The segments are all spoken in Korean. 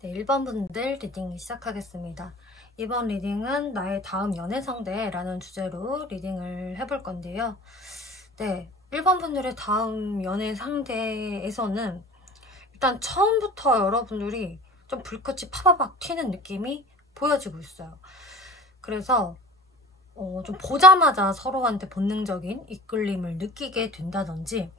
네, 1번 분들 리딩 시작하겠습니다. 이번 리딩은 나의 다음 연애 상대라는 주제로 리딩을 해볼 건데요. 네, 1번 분들의 다음 연애 상대에서는 일단 처음부터 여러분들이 좀 불꽃이 파바박 튀는 느낌이 보여지고 있어요. 그래서 좀 보자마자 서로한테 본능적인 이끌림을 느끼게 된다든지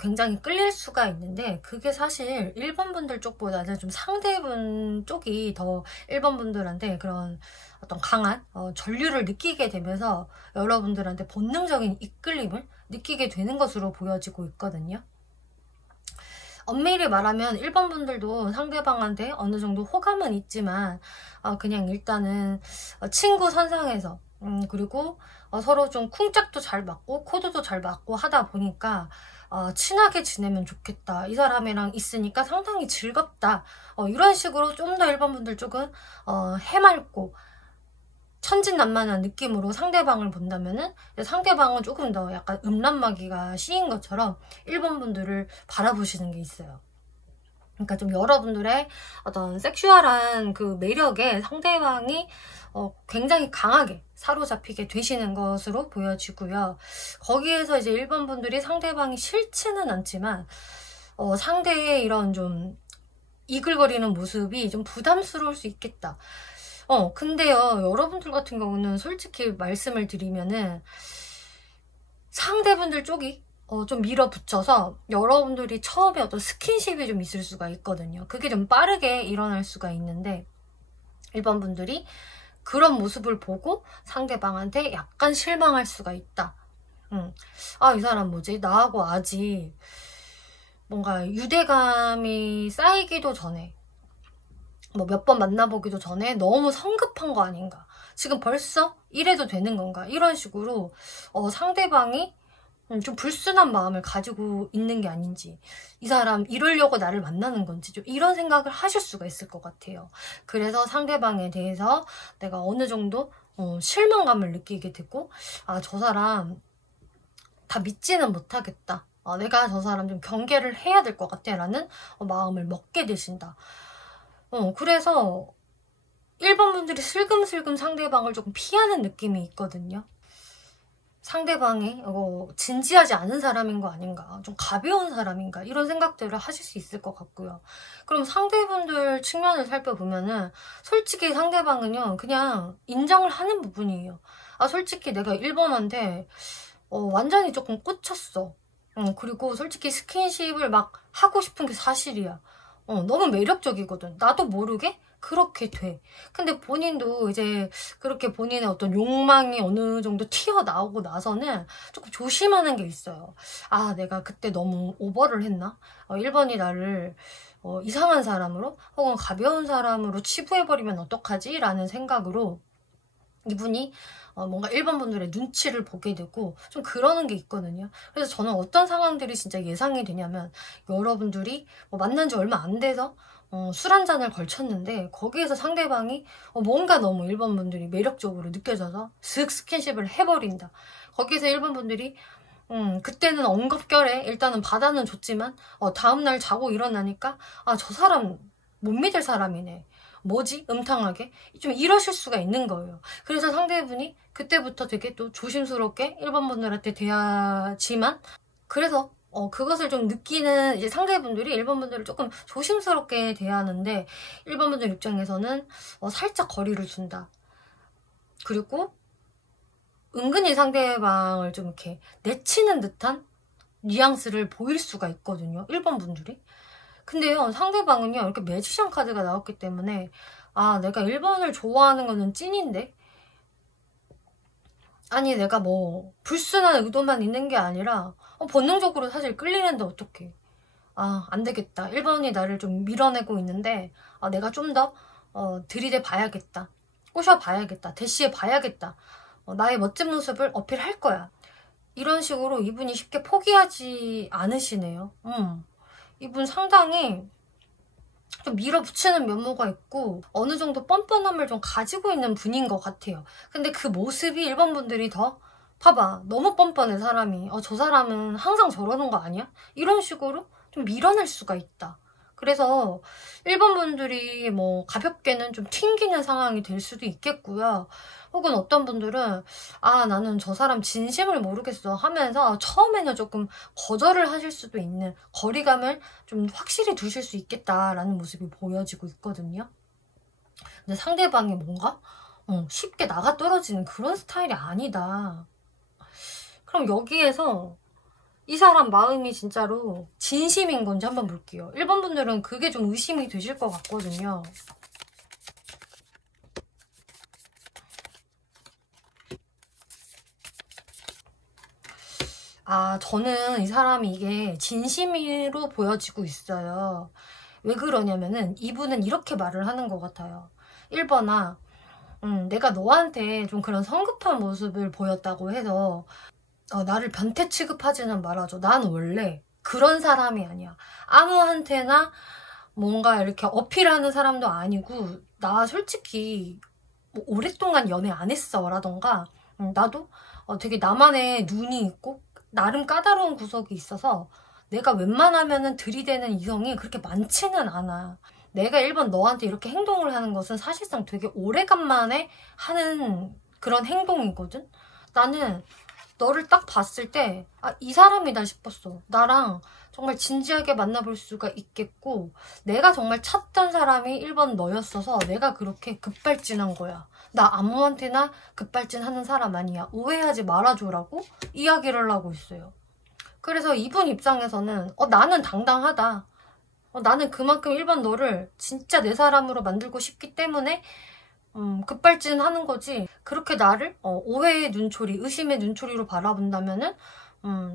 굉장히 끌릴 수가 있는데, 그게 사실 1번 분들 쪽보다는 좀 상대분 쪽이 더 1번 분들한테 그런 어떤 강한 전류를 느끼게 되면서 여러분들한테 본능적인 이끌림을 느끼게 되는 것으로 보여지고 있거든요. 엄밀히 말하면 1번 분들도 상대방한테 어느 정도 호감은 있지만 그냥 일단은 친구 선상에서 그리고 서로 좀 쿵짝도 잘 맞고 코드도 잘 맞고 하다 보니까 친하게 지내면 좋겠다, 이 사람이랑 있으니까 상당히 즐겁다, 이런 식으로 좀 더 1번 분들 쪽은 해맑고 천진난만한 느낌으로 상대방을 본다면은, 상대방은 조금 더 약간 음란마귀가 씌인 것처럼 1번 분들을 바라보시는 게 있어요. 그러니까 좀 여러분들의 어떤 섹슈얼한 그 매력에 상대방이 굉장히 강하게 사로잡히게 되시는 것으로 보여지고요. 거기에서 이제 1번 분들이 상대방이 싫지는 않지만 상대의 이런 좀 이글거리는 모습이 좀 부담스러울 수 있겠다. 근데요, 여러분들 같은 경우는 솔직히 말씀을 드리면은 상대분들 쪽이 좀 밀어붙여서 여러분들이 처음에 어떤 스킨십이 좀 있을 수가 있거든요. 그게 좀 빠르게 일어날 수가 있는데, 1번 분들이 그런 모습을 보고 상대방한테 약간 실망할 수가 있다. 이 사람 뭐지? 나하고 아직 뭔가 유대감이 쌓이기도 전에, 뭐 몇 번 만나보기도 전에 너무 성급한 거 아닌가? 지금 벌써 이래도 되는 건가? 이런 식으로 상대방이 좀 불순한 마음을 가지고 있는 게 아닌지, 이 사람 이러려고 나를 만나는 건지, 좀 이런 생각을 하실 수가 있을 것 같아요. 그래서 상대방에 대해서 내가 어느 정도 실망감을 느끼게 되고, 저 사람 다 믿지는 못하겠다, 내가 저 사람 좀 경계를 해야 될 것 같아 라는 마음을 먹게 되신다. 그래서 1번 분들이 슬금슬금 상대방을 조금 피하는 느낌이 있거든요. 상대방이 진지하지 않은 사람인 거 아닌가, 좀 가벼운 사람인가, 이런 생각들을 하실 수 있을 것 같고요. 그럼 상대분들 측면을 살펴보면은 솔직히 상대방은요 그냥 인정을 하는 부분이에요. 솔직히 내가 1번한테 완전히 조금 꽂혔어. 그리고 솔직히 스킨십을 막 하고 싶은 게 사실이야. 너무 매력적이거든. 나도 모르게 그렇게 돼. 근데 본인도 이제 그렇게 본인의 어떤 욕망이 어느 정도 튀어나오고 나서는 조금 조심하는 게 있어요. 내가 그때 너무 오버를 했나? 1번이 나를 이상한 사람으로 혹은 가벼운 사람으로 치부해버리면 어떡하지? 라는 생각으로 이분이 뭔가 1번 분들의 눈치를 보게 되고 좀 그러는 게 있거든요. 그래서 저는 어떤 상황들이 진짜 예상이 되냐면, 여러분들이 만난 지 얼마 안 돼서 술 한 잔을 걸쳤는데 거기에서 상대방이 뭔가 너무 1번 분들이 매력적으로 느껴져서 슥 스킨십을 해버린다. 거기에서 1번 분들이 그때는 엉겁결에 일단은 받아는 줬지만 다음날 자고 일어나니까 저 사람 못 믿을 사람이네, 뭐지? 음탕하게? 좀 이러실 수가 있는 거예요. 그래서 상대분이 그때부터 되게 또 조심스럽게 1번 분들한테 대하지만, 그래서 그것을 좀 느끼는 이제 상대분들이 1번 분들을 조금 조심스럽게 대하는데, 1번 분들 입장에서는 살짝 거리를 둔다. 그리고 은근히 상대방을 좀 이렇게 내치는 듯한 뉘앙스를 보일 수가 있거든요, 1번 분들이. 근데요, 상대방은요 이렇게 매지션 카드가 나왔기 때문에 내가 1번을 좋아하는 거는 찐인데, 아니 내가 뭐 불순한 의도만 있는 게 아니라 본능적으로 사실 끌리는데 어떡해. 안 되겠다, 1번이 나를 좀 밀어내고 있는데 내가 좀 더 들이대 봐야겠다, 꼬셔 봐야겠다, 대시해 봐야겠다, 나의 멋진 모습을 어필할 거야, 이런 식으로 이분이 쉽게 포기하지 않으시네요. 이분 상당히 좀 밀어붙이는 면모가 있고 어느 정도 뻔뻔함을 좀 가지고 있는 분인 것 같아요. 근데 그 모습이 1번 분들이 더, 봐봐 너무 뻔뻔해 사람이, 저 사람은 항상 저러는 거 아니야? 이런 식으로 좀 밀어낼 수가 있다. 그래서 1번 분들이 뭐 가볍게는 좀 튕기는 상황이 될 수도 있겠고요. 혹은 어떤 분들은 아 나는 저 사람 진심을 모르겠어 하면서 처음에는 조금 거절을 하실 수도 있는, 거리감을 좀 확실히 두실 수 있겠다라는 모습이 보여지고 있거든요. 근데 상대방이 뭔가 쉽게 나가 떨어지는 그런 스타일이 아니다. 그럼 여기에서 이 사람 마음이 진짜로 진심인 건지 한번 볼게요. 1번 분들은 그게 좀 의심이 되실 것 같거든요. 아, 저는 이 사람이 이게 진심으로 보여지고 있어요. 왜 그러냐면은 이분은 이렇게 말을 하는 것 같아요. 1번아, 내가 너한테 좀 그런 성급한 모습을 보였다고 해서 나를 변태 취급하지는 말아줘. 난 원래 그런 사람이 아니야. 아무한테나 뭔가 이렇게 어필하는 사람도 아니고, 나 솔직히 뭐 오랫동안 연애 안 했어 라던가, 나도 되게 나만의 눈이 있고 나름 까다로운 구석이 있어서 내가 웬만하면은 들이대는 이성이 그렇게 많지는 않아. 내가 1번 너한테 이렇게 행동을 하는 것은 사실상 되게 오래간만에 하는 그런 행동이거든. 나는 너를 딱 봤을 때 이 사람이다 싶었어. 나랑 정말 진지하게 만나볼 수가 있겠고, 내가 정말 찾던 사람이 1번 너였어서 내가 그렇게 급발진한 거야. 나 아무한테나 급발진하는 사람 아니야. 오해하지 말아줘라고 이야기를 하고 있어요. 그래서 이분 입장에서는 나는 당당하다. 나는 그만큼 1번 너를 진짜 내 사람으로 만들고 싶기 때문에 급발진하는 거지. 그렇게 나를 오해의 눈초리, 의심의 눈초리로 바라본다면은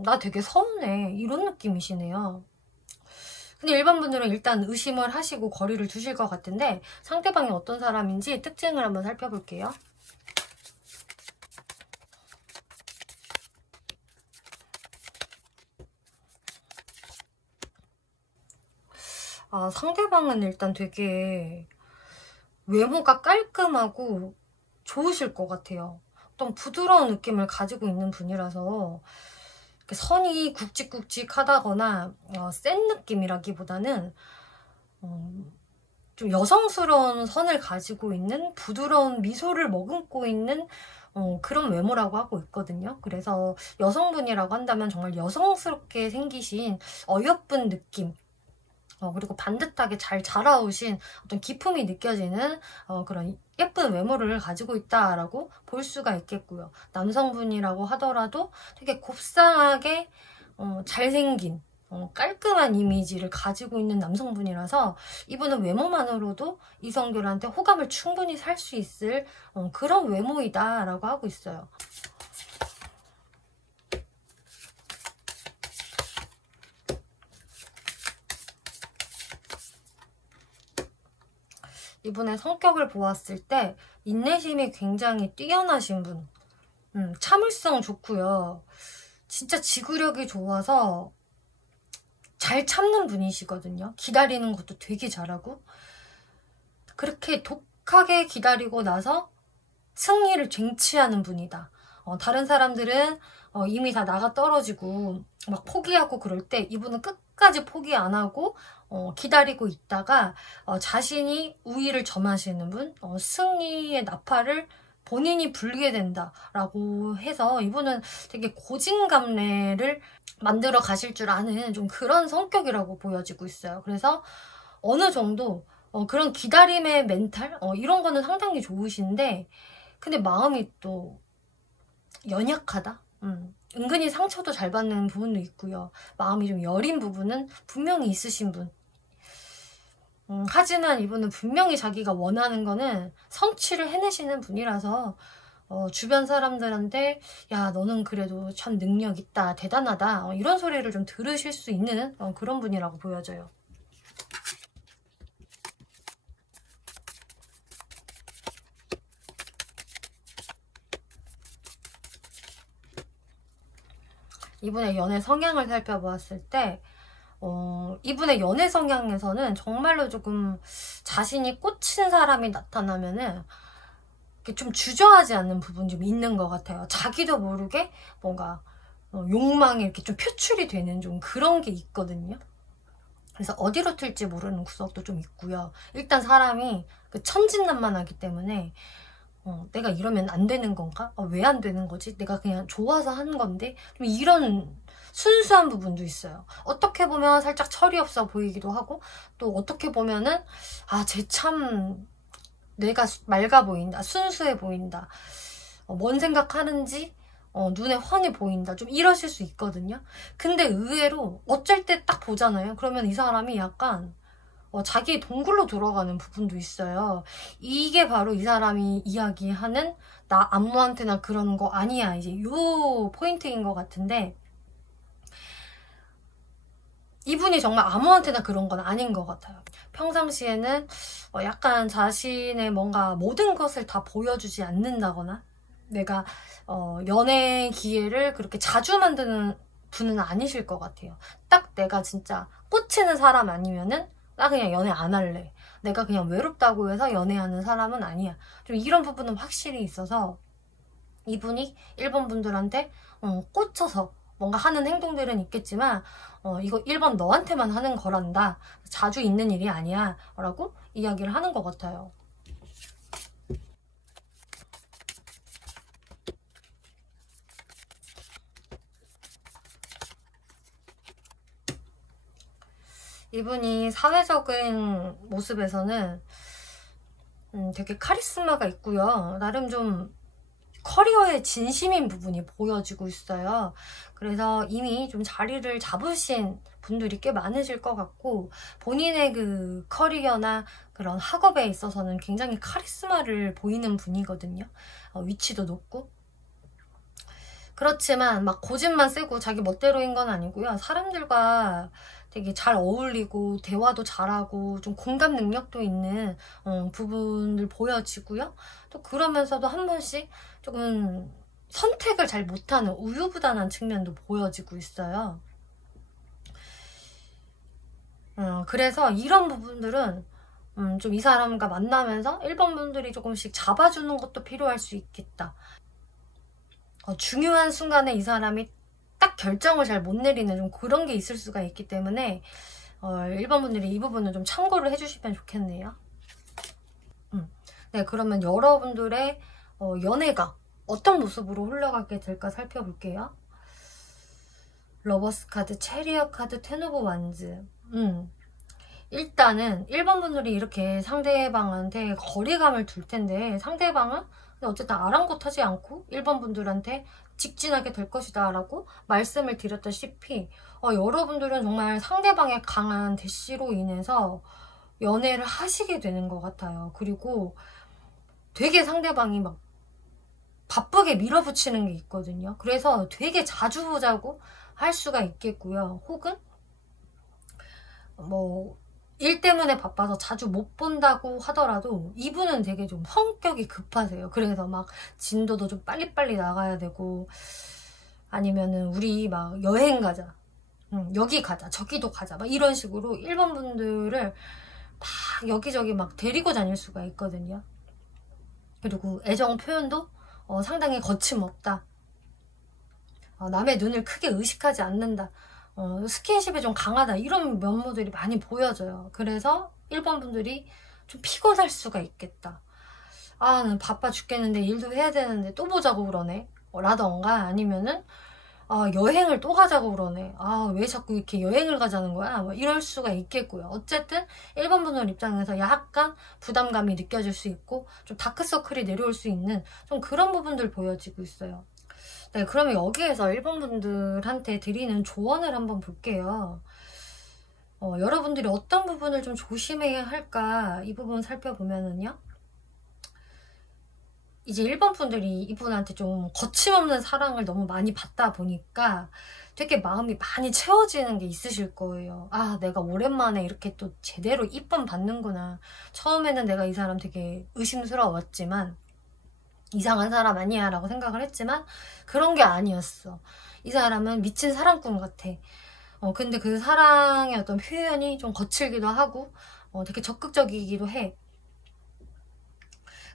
나 되게 서운해, 이런 느낌이시네요. 근데 일반 분들은 일단 의심을 하시고 거리를 두실 것 같은데, 상대방이 어떤 사람인지 특징을 한번 살펴볼게요. 상대방은 일단 되게 외모가 깔끔하고 좋으실 것 같아요. 어떤 부드러운 느낌을 가지고 있는 분이라서 선이 굵직굵직하다거나 센 느낌이라기보다는 좀 여성스러운 선을 가지고 있는, 부드러운 미소를 머금고 있는 그런 외모라고 하고 있거든요. 그래서 여성분이라고 한다면 정말 여성스럽게 생기신 어여쁜 느낌, 그리고 반듯하게 잘 자라오신 어떤 기품이 느껴지는 그런 예쁜 외모를 가지고 있다라고 볼 수가 있겠고요. 남성분이라고 하더라도 되게 곱상하게 잘생긴 깔끔한 이미지를 가지고 있는 남성분이라서 이분은 외모만으로도 이성들한테 호감을 충분히 살 수 있을 그런 외모이다라고 하고 있어요. 이분의 성격을 보았을 때 인내심이 굉장히 뛰어나신 분, 참을성 좋고요. 진짜 지구력이 좋아서 잘 참는 분이시거든요. 기다리는 것도 되게 잘하고, 그렇게 독하게 기다리고 나서 승리를 쟁취하는 분이다. 다른 사람들은 이미 다 나가 떨어지고 막 포기하고 그럴 때 이분은 끝까지 포기 안 하고 기다리고 있다가 자신이 우위를 점하시는 분, 승리의 나팔을 본인이 불게 된다라고 해서 이분은 되게 고진감래를 만들어 가실 줄 아는 좀 그런 성격이라고 보여지고 있어요. 그래서 어느 정도 그런 기다림의 멘탈 이런 거는 상당히 좋으신데, 근데 마음이 또 연약하다? 은근히 상처도 잘 받는 부분도 있고요. 마음이 좀 여린 부분은 분명히 있으신 분. 하지만 이분은 분명히 자기가 원하는 거는 성취를 해내시는 분이라서 주변 사람들한테 야 너는 그래도 참 능력 있다, 대단하다 이런 소리를 좀 들으실 수 있는 그런 분이라고 보여져요. 이분의 연애 성향을 살펴보았을 때 이분의 연애 성향에서는 정말로 조금 자신이 꽂힌 사람이 나타나면은 좀 주저하지 않는 부분이 좀 있는 것 같아요. 자기도 모르게 뭔가 욕망이 이렇게 좀 표출이 되는 좀 그런 게 있거든요. 그래서 어디로 튈지 모르는 구석도 좀 있고요. 일단 사람이 그 천진난만하기 때문에 내가 이러면 안 되는 건가? 왜 안 되는 거지? 내가 그냥 좋아서 하는 건데? 좀 이런 순수한 부분도 있어요. 어떻게 보면 살짝 철이 없어 보이기도 하고, 또 어떻게 보면은 쟤 참 내가 맑아 보인다, 순수해 보인다, 뭔 생각하는지 눈에 훤히 보인다, 좀 이러실 수 있거든요. 근데 의외로 어쩔 때 딱 보잖아요. 그러면 이 사람이 약간 자기 동굴로 들어가는 부분도 있어요. 이게 바로 이 사람이 이야기하는 나 아무한테나 그러는 거 아니야, 이제 요 포인트인 것 같은데, 이분이 정말 아무한테나 그런 건 아닌 것 같아요. 평상시에는 약간 자신의 뭔가 모든 것을 다 보여주지 않는다거나, 내가 연애 기회를 그렇게 자주 만드는 분은 아니실 것 같아요. 딱 내가 진짜 꽂히는 사람 아니면은 나 그냥 연애 안 할래, 내가 그냥 외롭다고 해서 연애하는 사람은 아니야. 좀 이런 부분은 확실히 있어서 이분이 1번 분들한테 꽂혀서 뭔가 하는 행동들은 있겠지만 이거 1번 너한테만 하는 거란다, 자주 있는 일이 아니야 라고 이야기를 하는 것 같아요. 이분이 사회적인 모습에서는 되게 카리스마가 있고요. 나름 좀 커리어에 진심인 부분이 보여지고 있어요. 그래서 이미 좀 자리를 잡으신 분들이 꽤 많으실 것 같고, 본인의 그 커리어나 그런 학업에 있어서는 굉장히 카리스마를 보이는 분이거든요. 위치도 높고. 그렇지만 막 고집만 세고 자기 멋대로인 건 아니고요. 사람들과 되게 잘 어울리고 대화도 잘하고 좀 공감 능력도 있는 부분을 보여지고요. 또 그러면서도 한 번씩 조금 선택을 잘 못하는 우유부단한 측면도 보여지고 있어요. 그래서 이런 부분들은 좀 이 사람과 만나면서 1번 분들이 조금씩 잡아주는 것도 필요할 수 있겠다. 중요한 순간에 이 사람이 딱 결정을 잘 못 내리는 좀 그런 게 있을 수가 있기 때문에 1번 분들이 이 부분은 좀 참고를 해주시면 좋겠네요. 네, 그러면 여러분들의 연애가 어떤 모습으로 흘러가게 될까 살펴볼게요. 러버스 카드, 체리엇 카드, 텐 오브 완즈. 일단은 1번 분들이 이렇게 상대방한테 거리감을 둘 텐데, 상대방은 어쨌든 아랑곳하지 않고 1번 분들한테 직진하게 될 것이다 라고 말씀을 드렸다시피 여러분들은 정말 상대방의 강한 대시로 인해서 연애를 하시게 되는 것 같아요. 그리고 되게 상대방이 막 바쁘게 밀어붙이는 게 있거든요. 그래서 되게 자주 보자고 할 수가 있겠고요. 혹은 뭐 일 때문에 바빠서 자주 못 본다고 하더라도 이분은 되게 좀 성격이 급하세요. 그래서 막 진도도 좀 빨리빨리 나가야 되고, 아니면은 우리 막 여행 가자, 여기 가자, 저기도 가자, 막 이런 식으로 1번 분들을 막 여기저기 막 데리고 다닐 수가 있거든요. 그리고 애정 표현도 상당히 거침없다. 남의 눈을 크게 의식하지 않는다. 스킨십이 좀 강하다, 이런 면모들이 많이 보여져요. 그래서 1번 분들이 좀 피곤할 수가 있겠다. 난 바빠 죽겠는데 일도 해야 되는데 또 보자고 그러네 라던가, 아니면은 여행을 또 가자고 그러네, 왜 자꾸 이렇게 여행을 가자는 거야, 뭐 이럴 수가 있겠고요. 어쨌든 1번 분들 입장에서 약간 부담감이 느껴질 수 있고 좀 다크서클이 내려올 수 있는 좀 그런 부분들 보여지고 있어요. 네, 그러면 여기에서 1번 분들한테 드리는 조언을 한번 볼게요. 여러분들이 어떤 부분을 좀 조심해야 할까, 이 부분 살펴보면은요. 이제 1번 분들이 이분한테 좀 거침없는 사랑을 너무 많이 받다 보니까 되게 마음이 많이 채워지는 게 있으실 거예요. 내가 오랜만에 이렇게 또 제대로 이쁨 받는구나. 처음에는 내가 이 사람 되게 의심스러웠지만, 이상한 사람 아니야 라고 생각을 했지만 그런 게 아니었어. 이 사람은 미친 사랑꾼 같아. 근데 그 사랑의 어떤 표현이 좀 거칠기도 하고 되게 적극적이기도 해.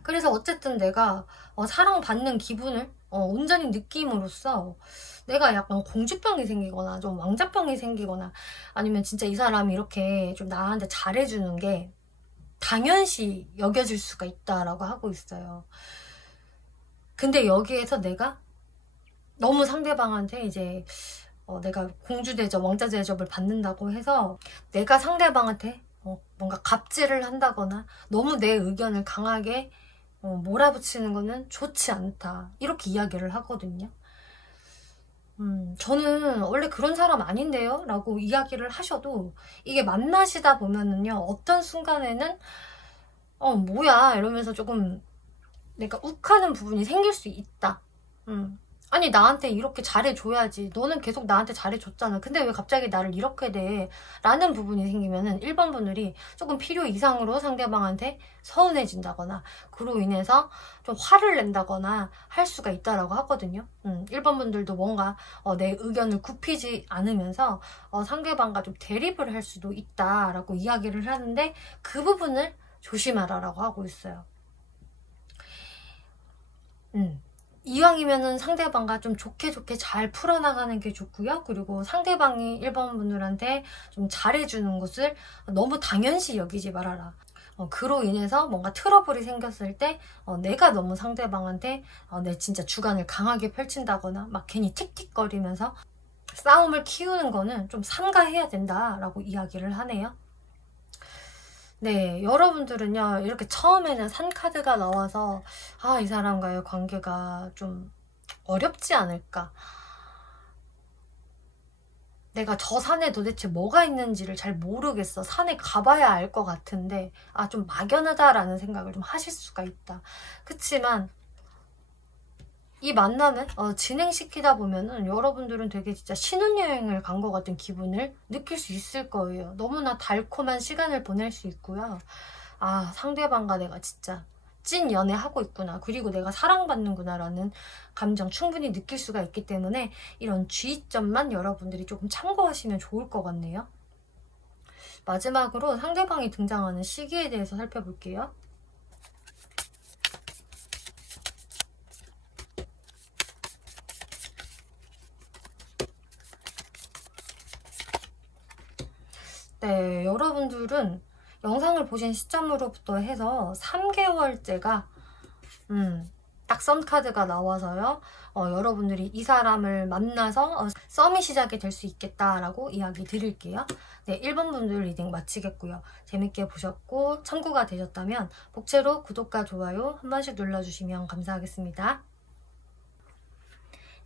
그래서 어쨌든 내가 사랑받는 기분을 온전히 느낌으로써 내가 약간 공주병이 생기거나 좀 왕자병이 생기거나 아니면 진짜 이 사람이 이렇게 좀 나한테 잘해주는 게 당연시 여겨질 수가 있다라고 하고 있어요. 근데 여기에서 내가 너무 상대방한테 이제 내가 공주 대접, 왕자 대접을 받는다고 해서 내가 상대방한테 뭔가 갑질을 한다거나 너무 내 의견을 강하게 몰아붙이는 거는 좋지 않다. 이렇게 이야기를 하거든요. 저는 원래 그런 사람 아닌데요? 라고 이야기를 하셔도 이게 만나시다 보면은요, 어떤 순간에는 뭐야 이러면서 조금 내가 욱하는 부분이 생길 수 있다. 아니 나한테 이렇게 잘해줘야지. 너는 계속 나한테 잘해줬잖아. 근데 왜 갑자기 나를 이렇게 돼? 라는 부분이 생기면은 1번 분들이 조금 필요 이상으로 상대방한테 서운해진다거나 그로 인해서 좀 화를 낸다거나 할 수가 있다라고 하거든요. 1번 분들도 뭔가 내 의견을 굽히지 않으면서 상대방과 좀 대립을 할 수도 있다라고 이야기를 하는데 그 부분을 조심하라라고 하고 있어요. 이왕이면은 상대방과 좀 좋게 잘 풀어나가는 게 좋고요. 그리고 상대방이 1번 분들한테 좀 잘해주는 것을 너무 당연시 여기지 말아라. 그로 인해서 뭔가 트러블이 생겼을 때 내가 너무 상대방한테 내 진짜 주관을 강하게 펼친다거나 막 괜히 틱틱거리면서 싸움을 키우는 거는 좀 삼가해야 된다라고 이야기를 하네요. 네, 여러분들은요, 이렇게 처음에는 산 카드가 나와서, 이 사람과의 관계가 좀 어렵지 않을까. 내가 저 산에 도대체 뭐가 있는지를 잘 모르겠어. 산에 가봐야 알 것 같은데, 좀 막연하다라는 생각을 좀 하실 수가 있다. 그치만, 이 만남을 진행시키다 보면은 여러분들은 되게 진짜 신혼여행을 간 것 같은 기분을 느낄 수 있을 거예요. 너무나 달콤한 시간을 보낼 수 있고요. 상대방과 내가 진짜 찐 연애하고 있구나. 그리고 내가 사랑받는구나 라는 감정 충분히 느낄 수가 있기 때문에 이런 주의점만 여러분들이 조금 참고하시면 좋을 것 같네요. 마지막으로 상대방이 등장하는 시기에 대해서 살펴볼게요. 네, 여러분들은 영상을 보신 시점으로부터 해서 3개월째가 딱 썬카드가 나와서요. 여러분들이 이 사람을 만나서 썸이 시작이 될 수 있겠다라고 이야기 드릴게요. 네, 1번 분들 리딩 마치겠고요. 재밌게 보셨고 참고가 되셨다면 복채로 구독과 좋아요 한 번씩 눌러주시면 감사하겠습니다.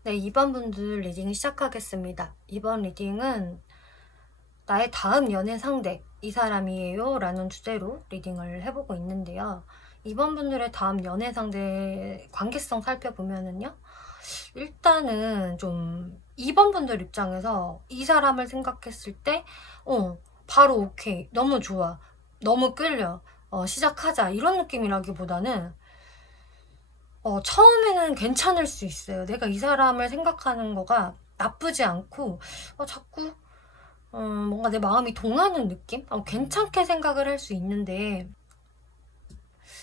네, 2번 분들 리딩 시작하겠습니다. 이번 리딩은 나의 다음 연애 상대, 이 사람이에요 라는 주제로 리딩을 해보고 있는데요. 2번 분들의 다음 연애 상대 관계성 살펴보면은요. 일단은 좀 2번 분들 입장에서 이 사람을 생각했을 때 바로 오케이, 너무 좋아, 너무 끌려, 시작하자 이런 느낌이라기보다는 처음에는 괜찮을 수 있어요. 내가 이 사람을 생각하는 거가 나쁘지 않고 자꾸 뭔가 내 마음이 동하는 느낌? 괜찮게 생각을 할 수 있는데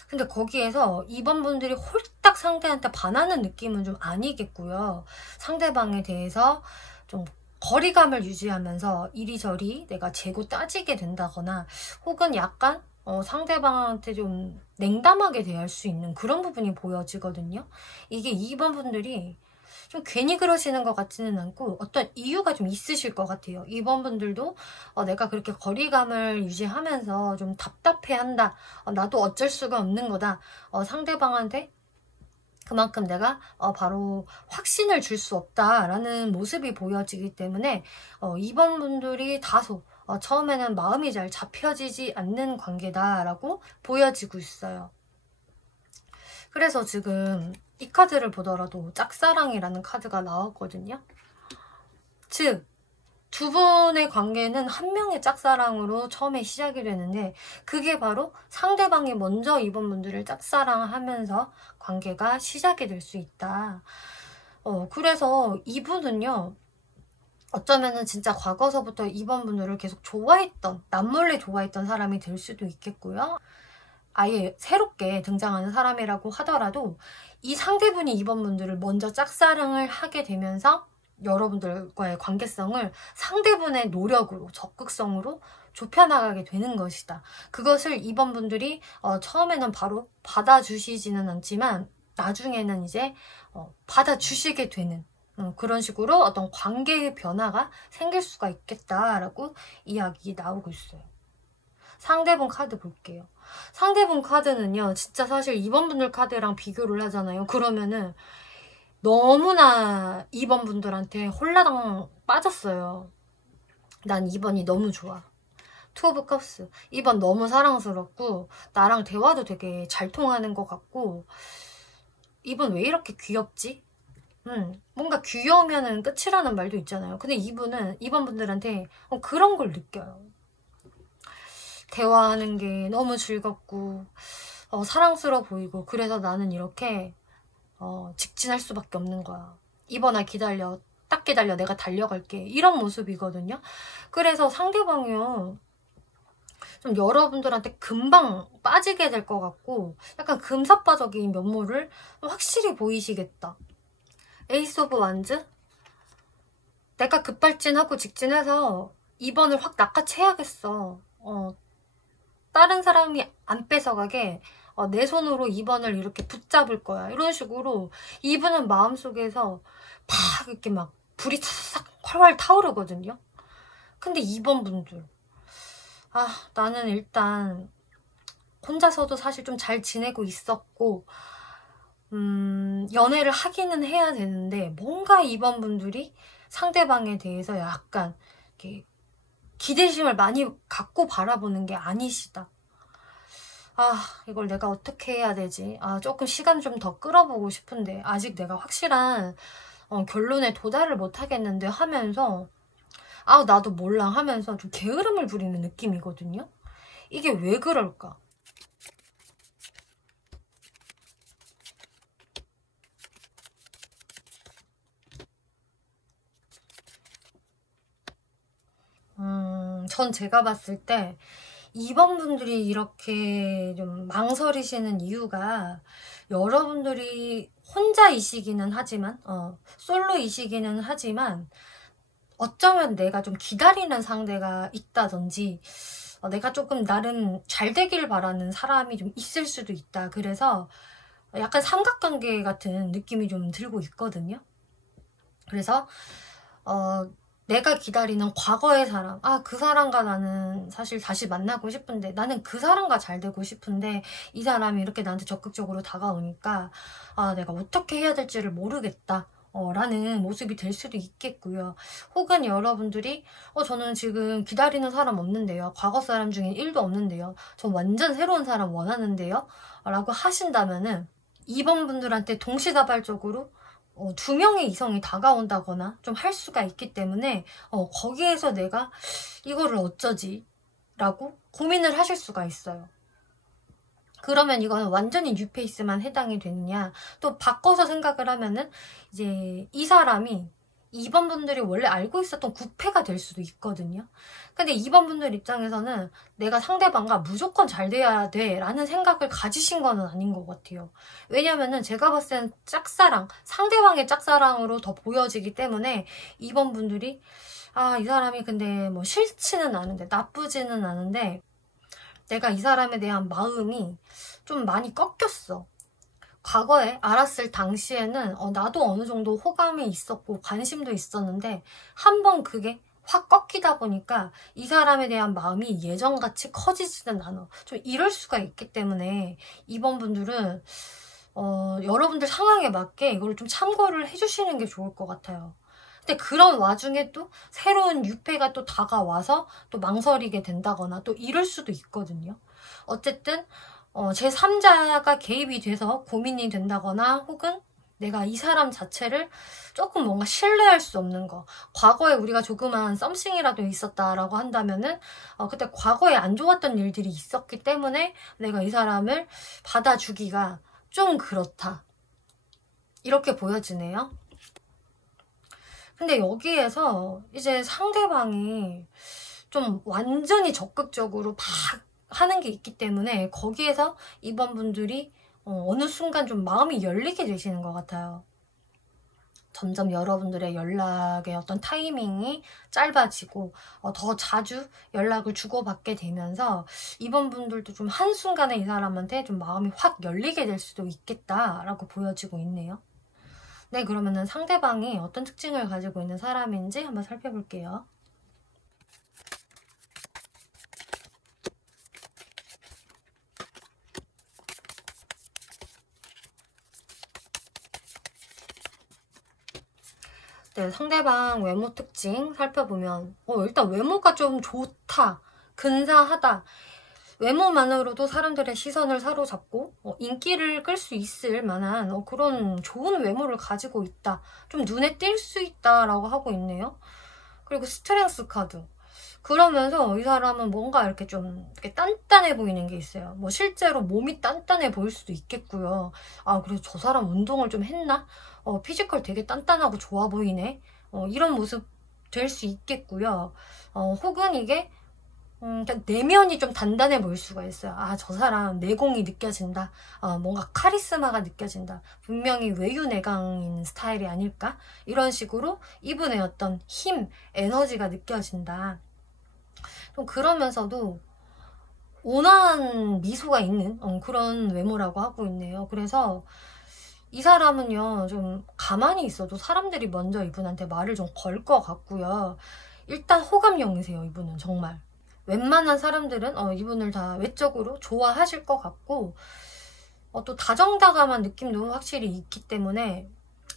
근데 거기에서 2번 분들이 홀딱 상대한테 반하는 느낌은 좀 아니겠고요. 상대방에 대해서 좀 거리감을 유지하면서 이리저리 내가 재고 따지게 된다거나 혹은 약간 상대방한테 좀 냉담하게 대할 수 있는 그런 부분이 보여지거든요. 이게 2번 분들이 좀 괜히 그러시는 것 같지는 않고 어떤 이유가 좀 있으실 것 같아요. 2번 분들도 내가 그렇게 거리감을 유지하면서 좀 답답해한다. 나도 어쩔 수가 없는 거다. 상대방한테 그만큼 내가 바로 확신을 줄 수 없다라는 모습이 보여지기 때문에 2번 분들이 다소 처음에는 마음이 잘 잡혀지지 않는 관계다라고 보여지고 있어요. 그래서 지금 이 카드를 보더라도 짝사랑이라는 카드가 나왔거든요. 즉, 두 분의 관계는 한 명의 짝사랑으로 처음에 시작이 되는데 그게 바로 상대방이 먼저 2번 분들을 짝사랑하면서 관계가 시작이 될 수 있다. 그래서 이분은요. 어쩌면은 진짜 과거서부터 2번 분들을 계속 좋아했던, 남몰래 좋아했던 사람이 될 수도 있겠고요. 아예 새롭게 등장하는 사람이라고 하더라도 이 상대분이 이번 분들을 먼저 짝사랑을 하게 되면서 여러분들과의 관계성을 상대분의 노력으로, 적극성으로 좁혀나가게 되는 것이다. 그것을 이번 분들이 처음에는 바로 받아주시지는 않지만 나중에는 이제 받아주시게 되는 그런 식으로 어떤 관계의 변화가 생길 수가 있겠다라고 이야기 나오고 있어요. 상대분 카드 볼게요. 상대분 카드는요, 진짜 사실 2번 분들 카드랑 비교를 하잖아요. 그러면은 너무나 2번 분들한테 홀라당 빠졌어요. 난 2번이 너무 좋아. 투 오브 컵스. 2번 너무 사랑스럽고 나랑 대화도 되게 잘 통하는 것 같고 2번 왜 이렇게 귀엽지? 뭔가 귀여우면은 끝이라는 말도 있잖아요. 근데 2번 분들한테 그런 걸 느껴요. 대화하는 게 너무 즐겁고 사랑스러워 보이고 그래서 나는 이렇게 직진할 수밖에 없는 거야. 2번아 기다려. 딱 기다려. 내가 달려갈게. 이런 모습이거든요. 그래서 상대방이요. 좀 여러분들한테 금방 빠지게 될 것 같고 약간 금사빠적인 면모를 확실히 보이시겠다. 에이스 오브 완즈? 내가 급발진하고 직진해서 2번을 확 낚아채야겠어. 다른 사람이 안 뺏어가게 내 손으로 2번을 이렇게 붙잡을 거야. 이런 식으로 2번은 마음속에서 팍 이렇게 막 불이 차삭 활활 타오르거든요. 근데 2번 분들 나는 일단 혼자서도 사실 좀 잘 지내고 있었고 연애를 하기는 해야 되는데 뭔가 2번 분들이 상대방에 대해서 약간 이렇게 기대심을 많이 갖고 바라보는 게 아니시다. 이걸 내가 어떻게 해야 되지? 조금 시간 좀 더 끌어보고 싶은데 아직 내가 확실한 결론에 도달을 못 하겠는데 하면서 나도 몰라 하면서 좀 게으름을 부리는 느낌이거든요. 이게 왜 그럴까? 전 제가 봤을 때 2번 분들이 이렇게 좀 망설이시는 이유가 여러분들이 혼자이시기는 하지만 솔로이시기는 하지만 어쩌면 내가 좀 기다리는 상대가 있다든지 내가 조금 나름 잘 되길 바라는 사람이 좀 있을 수도 있다. 그래서 약간 삼각관계 같은 느낌이 좀 들고 있거든요. 그래서 내가 기다리는 과거의 사람, 그 사람과 나는 사실 다시 만나고 싶은데 나는 그 사람과 잘 되고 싶은데 이 사람이 이렇게 나한테 적극적으로 다가오니까 내가 어떻게 해야 될지를 모르겠다 라는 모습이 될 수도 있겠고요. 혹은 여러분들이 저는 지금 기다리는 사람 없는데요. 과거 사람 중엔 1도 없는데요. 전 완전 새로운 사람 원하는데요. 라고 하신다면은 2번 분들한테 동시다발적으로 2명의 이성이 다가온다거나 좀 할 수가 있기 때문에 거기에서 내가 이거를 어쩌지? 라고 고민을 하실 수가 있어요. 그러면 이거는 완전히 뉴페이스만 해당이 되느냐? 또 바꿔서 생각을 하면은 이제 이 사람이 2번 분들이 원래 알고 있었던 구패가 될 수도 있거든요. 근데 2번 분들 입장에서는 내가 상대방과 무조건 잘 돼야 돼 라는 생각을 가지신 거는 아닌 것 같아요. 왜냐면은 제가 봤을 땐 짝사랑, 상대방의 짝사랑으로 더 보여지기 때문에 2번 분들이 이 사람이 근데 뭐 싫지는 않은데 나쁘지는 않은데 내가 이 사람에 대한 마음이 좀 많이 꺾였어. 과거에 알았을 당시에는 나도 어느 정도 호감이 있었고 관심도 있었는데 한번 그게 확 꺾이다 보니까 이 사람에 대한 마음이 예전같이 커지지는 않아. 좀 이럴 수가 있기 때문에 2번 분들은 여러분들 상황에 맞게 이걸 좀 참고를 해주시는 게 좋을 것 같아요. 근데 그런 와중에 또 새로운 유패가 또 다가와서 또 망설이게 된다거나 또 이럴 수도 있거든요. 어쨌든 제3자가 개입이 돼서 고민이 된다거나 혹은 내가 이 사람 자체를 조금 뭔가 신뢰할 수 없는 거. 과거에 우리가 조그만 썸씽이라도 있었다라고 한다면은 그때 과거에 안 좋았던 일들이 있었기 때문에 내가 이 사람을 받아주기가 좀 그렇다. 이렇게 보여지네요. 근데 여기에서 이제 상대방이 좀 완전히 적극적으로 막 하는 게 있기 때문에 거기에서 이번 분들이 어느 순간 좀 마음이 열리게 되시는 것 같아요. 점점 여러분들의 연락의 어떤 타이밍이 짧아지고 더 자주 연락을 주고받게 되면서 이번 분들도 좀 한순간에 이 사람한테 좀 마음이 확 열리게 될 수도 있겠다라고 보여지고 있네요. 네, 그러면은 상대방이 어떤 특징을 가지고 있는 사람인지 한번 살펴볼게요. 네, 상대방 외모 특징 살펴보면 일단 외모가 좀 좋다, 근사하다. 외모만으로도 사람들의 시선을 사로잡고 인기를 끌 수 있을 만한 그런 좋은 외모를 가지고 있다. 좀 눈에 띌 수 있다라고 하고 있네요. 그리고 스트렝스 카드. 그러면서 이 사람은 뭔가 이렇게 좀 이렇게 단단해 보이는 게 있어요. 뭐 실제로 몸이 단단해 보일 수도 있겠고요. 아, 그래서 저 사람 운동을 좀 했나? 피지컬 되게 단단하고 좋아 보이네. 이런 모습 될 수 있겠고요. 혹은 이게 내면이 좀 단단해 보일 수가 있어요. 아, 저 사람 내공이 느껴진다. 뭔가 카리스마가 느껴진다. 분명히 외유내강인 스타일이 아닐까? 이런 식으로 이분의 어떤 힘, 에너지가 느껴진다. 좀 그러면서도 온화한 미소가 있는 그런 외모라고 하고 있네요. 그래서 이 사람은요, 좀 가만히 있어도 사람들이 먼저 이분한테 말을 좀 걸 것 같고요. 일단 호감형이세요, 이분은 정말. 웬만한 사람들은 이분을 다 외적으로 좋아하실 것 같고 또 다정다감한 느낌도 확실히 있기 때문에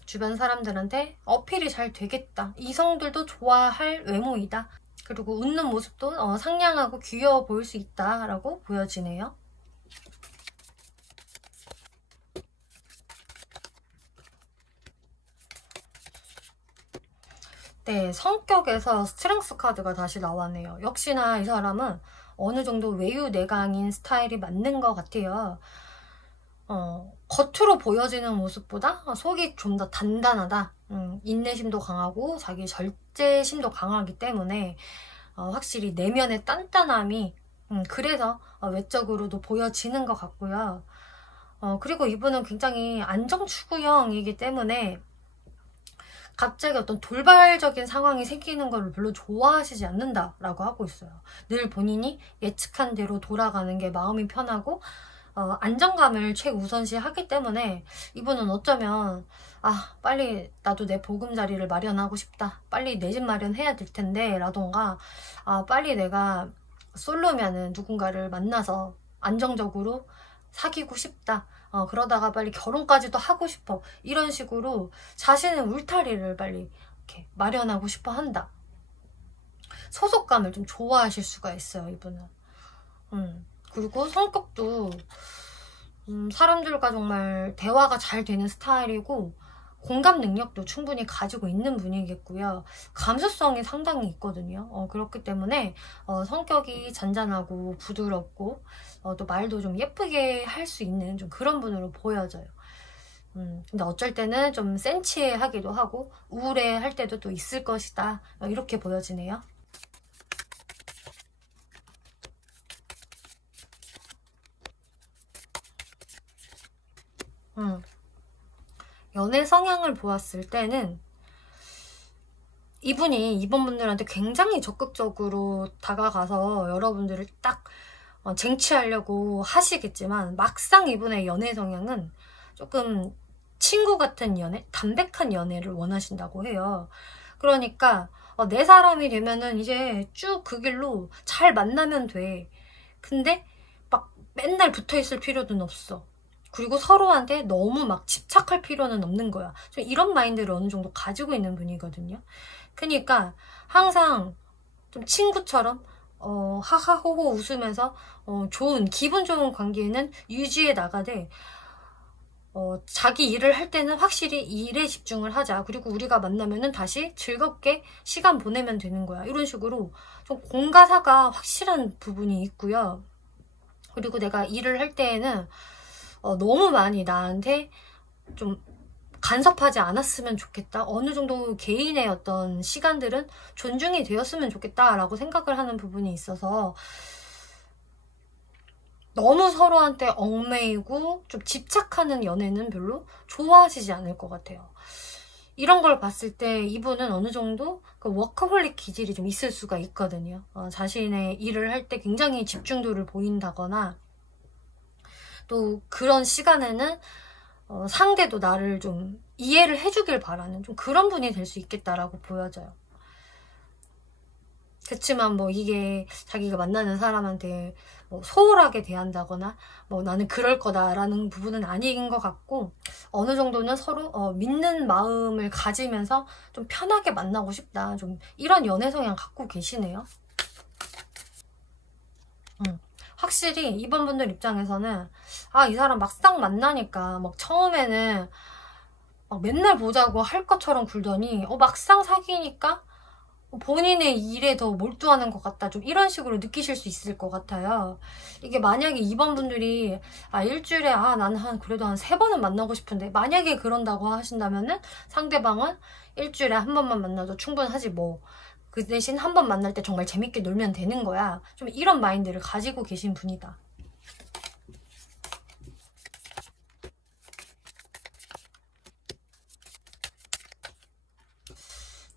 주변 사람들한테 어필이 잘 되겠다. 이성들도 좋아할 외모이다. 그리고 웃는 모습도 상냥하고 귀여워 보일 수 있다라고 보여지네요. 네, 성격에서 스트렝스 카드가 다시 나왔네요. 역시나 이 사람은 어느 정도 외유내강인 스타일이 맞는 것 같아요. 겉으로 보여지는 모습보다 속이 좀 더 단단하다. 인내심도 강하고 자기 절제심도 강하기 때문에 확실히 내면의 단단함이 그래서 외적으로도 보여지는 것 같고요. 그리고 이분은 굉장히 안정추구형이기 때문에 갑자기 어떤 돌발적인 상황이 생기는 걸 별로 좋아하시지 않는다라고 하고 있어요. 늘 본인이 예측한 대로 돌아가는 게 마음이 편하고 안정감을 최우선시 하기 때문에 이분은 어쩌면 빨리 나도 내 보금자리를 마련하고 싶다. 빨리 내 집 마련해야 될 텐데 라던가 빨리 내가 솔로면은 누군가를 만나서 안정적으로 사귀고 싶다. 그러다가 빨리 결혼까지도 하고 싶어. 이런 식으로 자신의 울타리를 빨리 이렇게 마련하고 싶어 한다. 소속감을 좀 좋아하실 수가 있어요, 이분은. 그리고 성격도 사람들과 정말 대화가 잘 되는 스타일이고 공감 능력도 충분히 가지고 있는 분이겠고요. 감수성이 상당히 있거든요. 그렇기 때문에 성격이 잔잔하고 부드럽고 또 말도 좀 예쁘게 할 수 있는 좀 그런 분으로 보여져요. 근데 어쩔 때는 좀 센치해하기도 하고 우울해할 때도 또 있을 것이다. 이렇게 보여지네요. 연애 성향을 보았을 때는 이분이 이번 분들한테 굉장히 적극적으로 다가가서 여러분들을 딱 쟁취하려고 하시겠지만 막상 이분의 연애 성향은 조금 친구 같은 연애, 담백한 연애를 원하신다고 해요. 그러니까 내 사람이 되면은 이제 쭉 그 길로 잘 만나면 돼. 근데 막 맨날 붙어있을 필요는 없어. 그리고 서로한테 너무 막 집착할 필요는 없는 거야. 좀 이런 마인드를 어느 정도 가지고 있는 분이거든요. 그러니까 항상 좀 친구처럼 하하호호 웃으면서 좋은 기분 좋은 관계는 유지해 나가되 자기 일을 할 때는 확실히 일에 집중을 하자. 그리고 우리가 만나면은 다시 즐겁게 시간 보내면 되는 거야. 이런 식으로 좀 공과사가 확실한 부분이 있고요. 그리고 내가 일을 할 때에는 너무 많이 나한테 좀 간섭하지 않았으면 좋겠다. 어느 정도 개인의 어떤 시간들은 존중이 되었으면 좋겠다라고 생각을 하는 부분이 있어서 너무 서로한테 얽매이고 좀 집착하는 연애는 별로 좋아하시지 않을 것 같아요. 이런 걸 봤을 때 이분은 어느 정도 그 워커홀릭 기질이 좀 있을 수가 있거든요. 자신의 일을 할 때 굉장히 집중도를 보인다거나, 또 그런 시간에는 상대도 나를 좀 이해를 해주길 바라는 좀 그런 분이 될 수 있겠다라고 보여져요. 그치만 뭐 이게 자기가 만나는 사람한테 뭐 소홀하게 대한다거나 뭐 나는 그럴 거다라는 부분은 아닌 것 같고, 어느 정도는 서로 믿는 마음을 가지면서 좀 편하게 만나고 싶다, 좀 이런 연애 성향 갖고 계시네요. 확실히 이번 분들 입장에서는 이 사람 막상 만나니까 막 처음에는 막 맨날 보자고 할 것처럼 굴더니 막상 사귀니까 본인의 일에 더 몰두하는 것 같다, 좀 이런 식으로 느끼실 수 있을 것 같아요. 이게 만약에 이번 분들이 일주일에 나는 그래도 한 3번은 만나고 싶은데, 만약에 그런다고 하신다면은 상대방은 일주일에 한 번만 만나도 충분하지 뭐, 그 대신 한 번 만날 때 정말 재밌게 놀면 되는 거야, 좀 이런 마인드를 가지고 계신 분이다.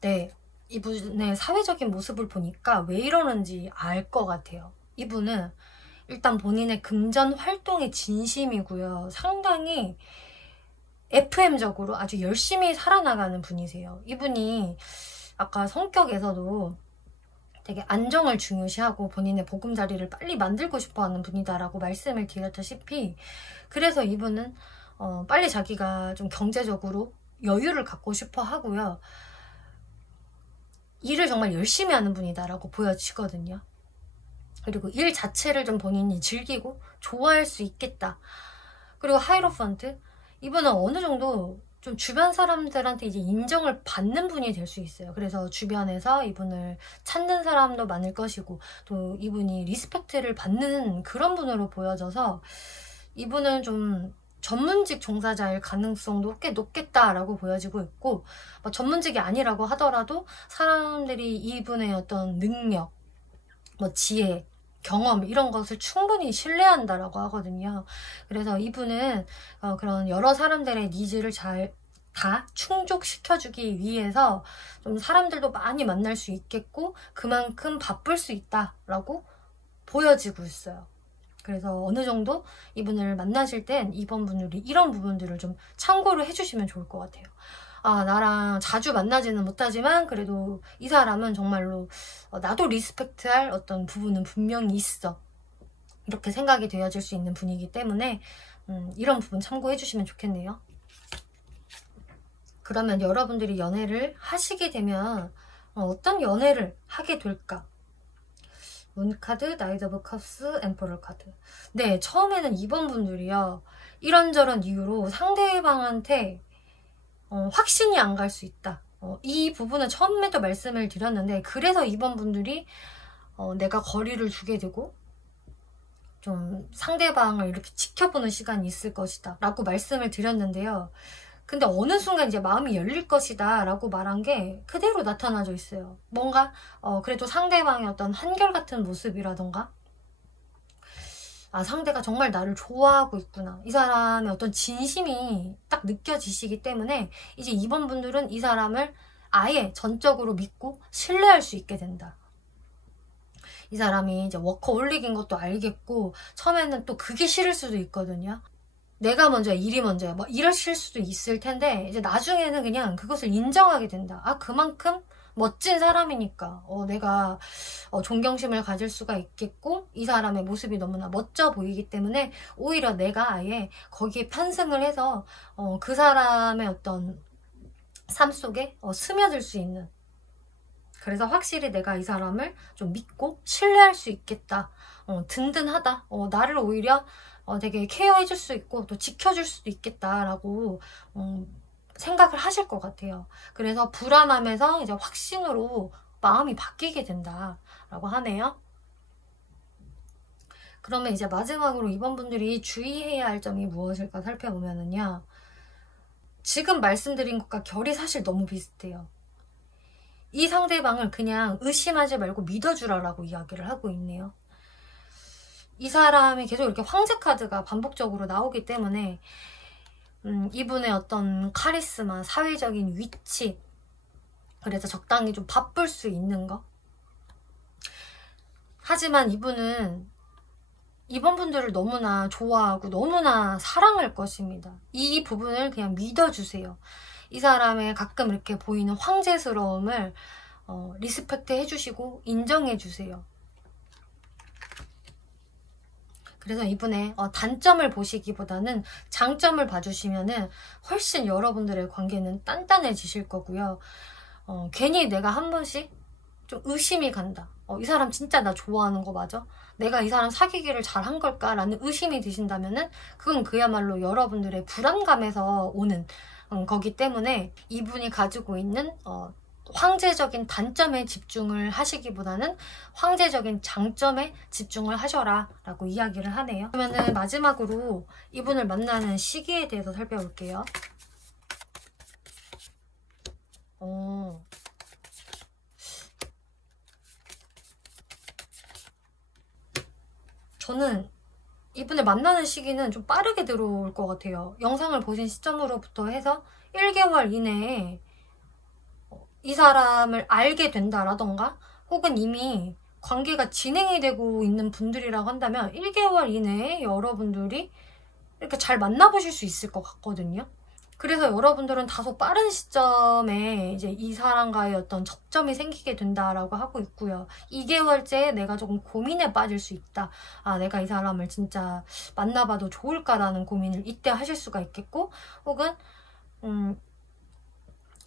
네, 이분의 사회적인 모습을 보니까 왜 이러는지 알 것 같아요. 이분은 일단 본인의 금전 활동에 진심이고요. 상당히 FM적으로 아주 열심히 살아나가는 분이세요. 이분이 아까 성격에서도 되게 안정을 중요시하고 본인의 보금자리를 빨리 만들고 싶어하는 분이다라고 말씀을 드렸다시피, 그래서 이분은 빨리 자기가 좀 경제적으로 여유를 갖고 싶어 하고요. 일을 정말 열심히 하는 분이다라고 보여지거든요. 그리고 일 자체를 좀 본인이 즐기고 좋아할 수 있겠다. 그리고 하이로펀트, 이분은 어느 정도 좀 주변 사람들한테 이제 인정을 받는 분이 될 수 있어요. 그래서 주변에서 이분을 찾는 사람도 많을 것이고, 또 이분이 리스펙트를 받는 그런 분으로 보여져서 이분은 좀 전문직 종사자일 가능성도 꽤 높겠다라고 보여지고 있고, 전문직이 아니라고 하더라도 사람들이 이분의 어떤 능력, 지혜, 경험 이런 것을 충분히 신뢰한다라고 하거든요. 그래서 이분은 그런 여러 사람들의 니즈를 잘 다 충족시켜주기 위해서 좀 사람들도 많이 만날 수 있겠고, 그만큼 바쁠 수 있다라고 보여지고 있어요. 그래서 어느 정도 이분을 만나실 땐 이번 분들이 이런 부분들을 좀 참고를 해주시면 좋을 것 같아요. 나랑 자주 만나지는 못하지만 그래도 이 사람은 정말로 나도 리스펙트할 어떤 부분은 분명히 있어, 이렇게 생각이 되어질 수 있는 분이기 때문에 이런 부분 참고해 주시면 좋겠네요. 그러면 여러분들이 연애를 하시게 되면 어떤 연애를 하게 될까? 문카드, 나이트 오브 컵스, 엠퍼럴 카드. 네, 처음에는 이번 분들이요, 이런저런 이유로 상대방한테 확신이 안 갈 수 있다. 이 부분은 처음에도 말씀을 드렸는데, 그래서 이번 분들이 내가 거리를 두게 되고 좀 상대방을 이렇게 지켜보는 시간이 있을 것이다 라고 말씀을 드렸는데요. 근데 어느 순간 이제 마음이 열릴 것이다 라고 말한 게 그대로 나타나져 있어요. 뭔가 그래도 상대방의 어떤 한결같은 모습이라던가, 상대가 정말 나를 좋아하고 있구나, 이 사람의 어떤 진심이 딱 느껴지시기 때문에 이제 이번 분들은 이 사람을 아예 전적으로 믿고 신뢰할 수 있게 된다. 이 사람이 이제 워커홀릭인 것도 알겠고, 처음에는 또 그게 싫을 수도 있거든요. 내가 먼저야, 일이 먼저야, 이러실 수도 있을 텐데, 이제 나중에는 그냥 그것을 인정하게 된다. 그만큼 멋진 사람이니까 내가 존경심을 가질 수가 있겠고, 이 사람의 모습이 너무나 멋져 보이기 때문에 오히려 내가 아예 거기에 편승을 해서 그 사람의 어떤 삶 속에 스며들 수 있는, 그래서 확실히 내가 이 사람을 좀 믿고 신뢰할 수 있겠다, 든든하다, 나를 오히려 되게 케어해줄 수 있고 또 지켜줄 수도 있겠다라고 생각을 하실 것 같아요. 그래서 불안함에서 이제 확신으로 마음이 바뀌게 된다라고 하네요. 그러면 이제 마지막으로 이번 분들이 주의해야 할 점이 무엇일까 살펴보면은요, 지금 말씀드린 것과 결이 사실 너무 비슷해요. 이 상대방을 그냥 의심하지 말고 믿어주라라고 이야기를 하고 있네요. 이 사람이 계속 이렇게 황제 카드가 반복적으로 나오기 때문에 이분의 어떤 카리스마, 사회적인 위치, 그래서 적당히 좀 바쁠 수 있는 거. 하지만 이분은 이번 분들을 너무나 좋아하고 너무나 사랑할 것입니다. 이 부분을 그냥 믿어주세요. 이 사람의 가끔 이렇게 보이는 황제스러움을 리스펙트 해주시고 인정해주세요. 그래서 이분의 단점을 보시기보다는 장점을 봐주시면은 훨씬 여러분들의 관계는 단단해지실 거고요. 괜히 내가 한 번씩 좀 의심이 간다. 이 사람 진짜 나 좋아하는 거 맞아? 내가 이 사람 사귀기를 잘한 걸까? 라는 의심이 드신다면은 그건 그야말로 여러분들의 불안감에서 오는 거기 때문에 이분이 가지고 있는 황제적인 단점에 집중을 하시기보다는 황제적인 장점에 집중을 하셔라 라고 이야기를 하네요. 그러면은 마지막으로 이분을 만나는 시기에 대해서 살펴볼게요. 저는 이분을 만나는 시기는 좀 빠르게 들어올 것 같아요. 영상을 보신 시점으로부터 해서 1개월 이내에 이 사람을 알게 된다라던가 혹은 이미 관계가 진행이 되고 있는 분들이라고 한다면 1개월 이내에 여러분들이 이렇게 잘 만나보실 수 있을 것 같거든요. 그래서 여러분들은 다소 빠른 시점에 이제 이 사람과의 어떤 접점이 생기게 된다라고 하고 있고요. 2개월째 내가 조금 고민에 빠질 수 있다. 내가 이 사람을 진짜 만나봐도 좋을까라는 고민을 이때 하실 수가 있겠고, 혹은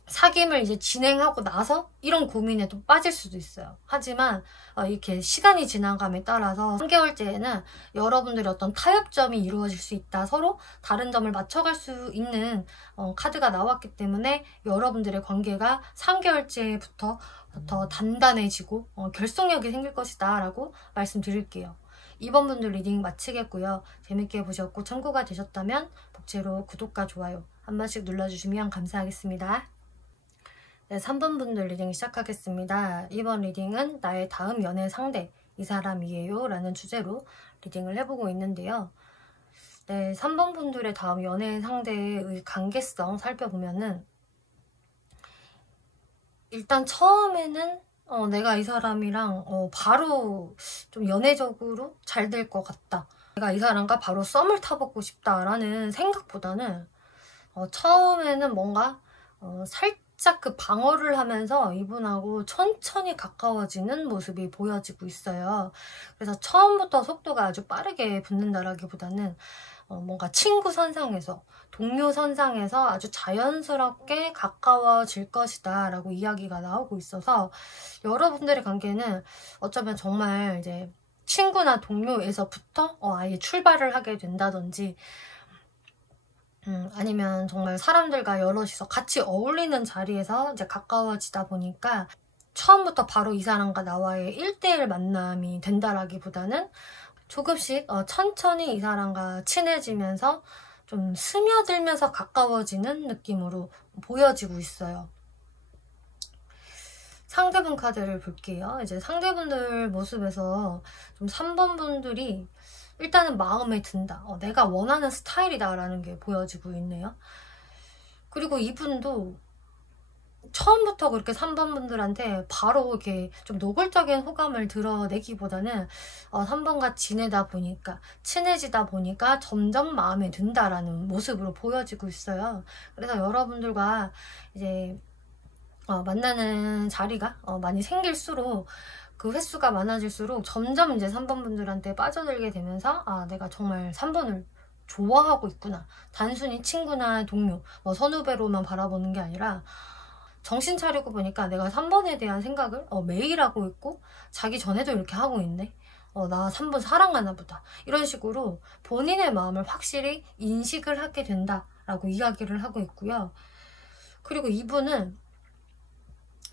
사귐을 이제 진행하고 나서 이런 고민에 또 빠질 수도 있어요. 하지만 이렇게 시간이 지나감에 따라서 3개월째에는 여러분들의 어떤 타협점이 이루어질 수 있다. 서로 다른 점을 맞춰갈 수 있는 카드가 나왔기 때문에 여러분들의 관계가 3개월째부터 더 단단해지고 결속력이 생길 것이다 라고 말씀드릴게요. 이번 분들 리딩 마치겠고요. 재밌게 보셨고 참고가 되셨다면 복채로 구독과 좋아요 한 번씩 눌러주시면 감사하겠습니다. 네, 3번 분들 리딩 시작하겠습니다. 이번 리딩은 나의 다음 연애 상대, 이 사람이에요 라는 주제로 리딩을 해보고 있는데요. 네, 3번 분들의 다음 연애 상대의 관계성 살펴보면은 일단 처음에는 내가 이 사람이랑 바로 좀 연애적으로 잘 될 것 같다. 내가 이 사람과 바로 썸을 타보고 싶다라는 생각보다는 처음에는 뭔가 살짝 그 방어를 하면서 이분하고 천천히 가까워지는 모습이 보여지고 있어요. 그래서 처음부터 속도가 아주 빠르게 붙는다라기보다는 뭔가 친구 선상에서, 동료 선상에서 아주 자연스럽게 가까워질 것이다 라고 이야기가 나오고 있어서 여러분들의 관계는 어쩌면 정말 이제 친구나 동료에서부터 아예 출발을 하게 된다든지 아니면 정말 사람들과 여럿이서 같이 어울리는 자리에서 이제 가까워지다 보니까 처음부터 바로 이 사람과 나와의 1대1 만남이 된다라기보다는 조금씩 천천히 이 사람과 친해지면서 좀 스며들면서 가까워지는 느낌으로 보여지고 있어요. 상대분 카드를 볼게요. 이제 상대분들 모습에서 좀 3번 분들이 일단은 마음에 든다. 내가 원하는 스타일이다 라는 게 보여지고 있네요. 그리고 이분도 처음부터 그렇게 3번 분들한테 바로 이렇게 좀 노골적인 호감을 드러내기보다는 3번과 지내다 보니까, 친해지다 보니까 점점 마음에 든다라는 모습으로 보여지고 있어요. 그래서 여러분들과 이제 만나는 자리가 많이 생길수록 그 횟수가 많아질수록 점점 이제 3번 분들한테 빠져들게 되면서 내가 정말 3번을 좋아하고 있구나. 단순히 친구나 동료, 선후배로만 바라보는 게 아니라 정신 차리고 보니까 내가 3번에 대한 생각을 매일 하고 있고 자기 전에도 이렇게 하고 있네. 나 3번 사랑하나 보다. 이런 식으로 본인의 마음을 확실히 인식을 하게 된다라고 이야기를 하고 있고요. 그리고 이분은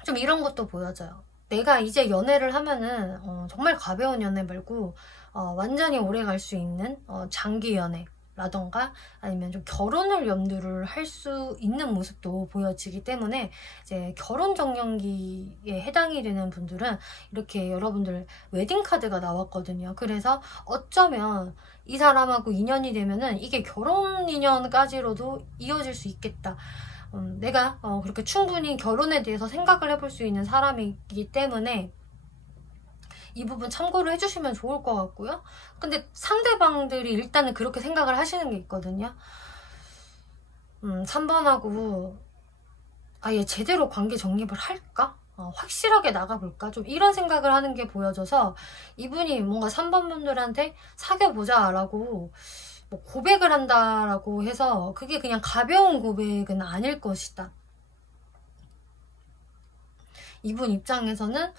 좀 이런 것도 보여져요. 내가 이제 연애를 하면은 정말 가벼운 연애 말고 완전히 오래 갈 수 있는 장기 연애, 라던가 아니면 좀 결혼을 염두를 할 수 있는 모습도 보여지기 때문에 이제 결혼 정년기에 해당이 되는 분들은 이렇게 여러분들 웨딩카드가 나왔거든요. 그래서 어쩌면 이 사람하고 인연이 되면은 이게 결혼 인연까지로도 이어질 수 있겠다. 내가 그렇게 충분히 결혼에 대해서 생각을 해볼 수 있는 사람이기 때문에 이 부분 참고를 해주시면 좋을 것 같고요. 근데 상대방들이 일단은 그렇게 생각을 하시는 게 있거든요. 3번하고 아예 제대로 관계 정립을 할까? 확실하게 나가볼까? 좀 이런 생각을 하는 게 보여져서 이분이 뭔가 3번 분들한테 사귀어보자 라고 뭐 고백을 한다라고 해서 그게 그냥 가벼운 고백은 아닐 것이다. 이분 입장에서는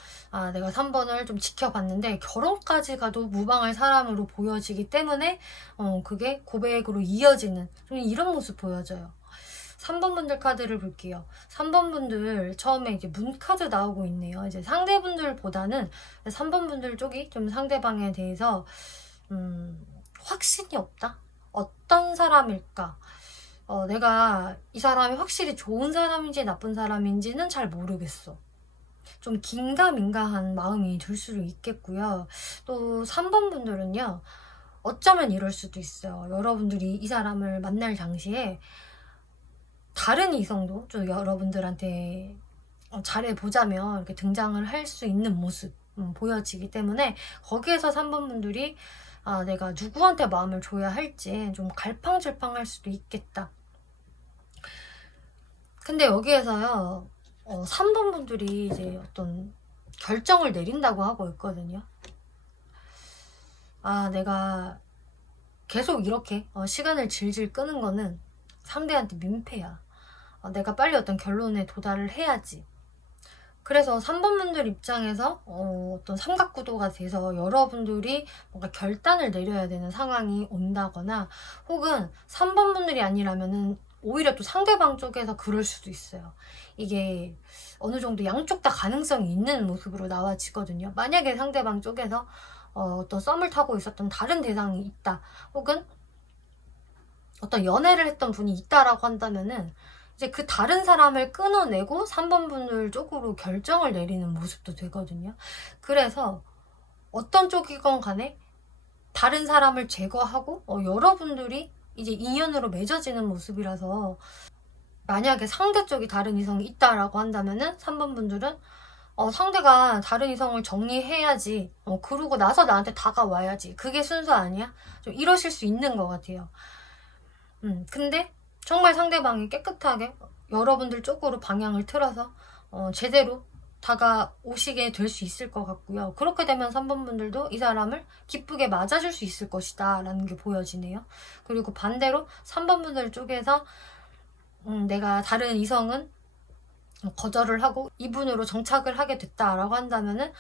내가 3번을 좀 지켜봤는데 결혼까지 가도 무방할 사람으로 보여지기 때문에 그게 고백으로 이어지는 좀 이런 모습 보여져요. 3번 분들 카드를 볼게요. 3번 분들 처음에 이제 문 카드 나오고 있네요. 이제 상대분들보다는 3번 분들 쪽이 좀 상대방에 대해서 확신이 없다? 어떤 사람일까? 내가 이 사람이 확실히 좋은 사람인지 나쁜 사람인지는 잘 모르겠어. 좀 긴가민가한 마음이 들 수도 있겠고요. 또 3번 분들은요. 어쩌면 이럴 수도 있어요. 여러분들이 이 사람을 만날 당시에 다른 이성도 좀 여러분들한테 잘해보자면 이렇게 등장을 할 수 있는 모습 보여지기 때문에 거기에서 3번 분들이 내가 누구한테 마음을 줘야 할지 좀 갈팡질팡할 수도 있겠다. 근데 여기에서요 3번 분들이 이제 어떤 결정을 내린다고 하고 있거든요. 내가 계속 이렇게 시간을 질질 끄는 거는 상대한테 민폐야. 내가 빨리 어떤 결론에 도달을 해야지. 그래서 3번 분들 입장에서 어떤 삼각구도가 돼서 여러분들이 뭔가 결단을 내려야 되는 상황이 온다거나 혹은 3번 분들이 아니라면은 오히려 또 상대방 쪽에서 그럴 수도 있어요. 이게 어느 정도 양쪽 다 가능성이 있는 모습으로 나와지거든요. 만약에 상대방 쪽에서 어떤 썸을 타고 있었던 다른 대상이 있다. 혹은 어떤 연애를 했던 분이 있다라고 한다면은 이제 그 다른 사람을 끊어내고 3번 분들 쪽으로 결정을 내리는 모습도 되거든요. 그래서 어떤 쪽이건 간에 다른 사람을 제거하고 여러분들이 이제 인연으로 맺어지는 모습이라서 만약에 상대 쪽이 다른 이성이 있다라고 한다면은 3번 분들은 상대가 다른 이성을 정리해야지 그러고 나서 나한테 다가와야지 그게 순서 아니야? 좀 이러실 수 있는 것 같아요. 근데 정말 상대방이 깨끗하게 여러분들 쪽으로 방향을 틀어서 제대로 다가오시게 될 수 있을 것 같고요. 그렇게 되면 3번 분들도 이 사람을 기쁘게 맞아줄 수 있을 것이다 라는 게 보여지네요. 그리고 반대로 3번 분들 쪽에서 내가 다른 이성은 거절을 하고 이분으로 정착을 하게 됐다라고 한다면은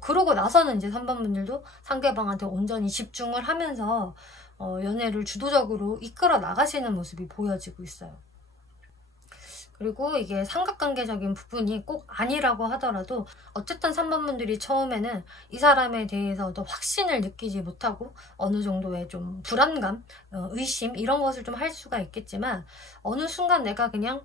그러고 나서는 이제 3번 분들도 상대방한테 온전히 집중을 하면서 연애를 주도적으로 이끌어 나가시는 모습이 보여지고 있어요. 그리고 이게 삼각관계적인 부분이 꼭 아니라고 하더라도 어쨌든 3번 분들이 처음에는 이 사람에 대해서 더 확신을 느끼지 못하고 어느 정도의 좀 불안감, 의심 이런 것을 좀 할 수가 있겠지만 어느 순간 내가 그냥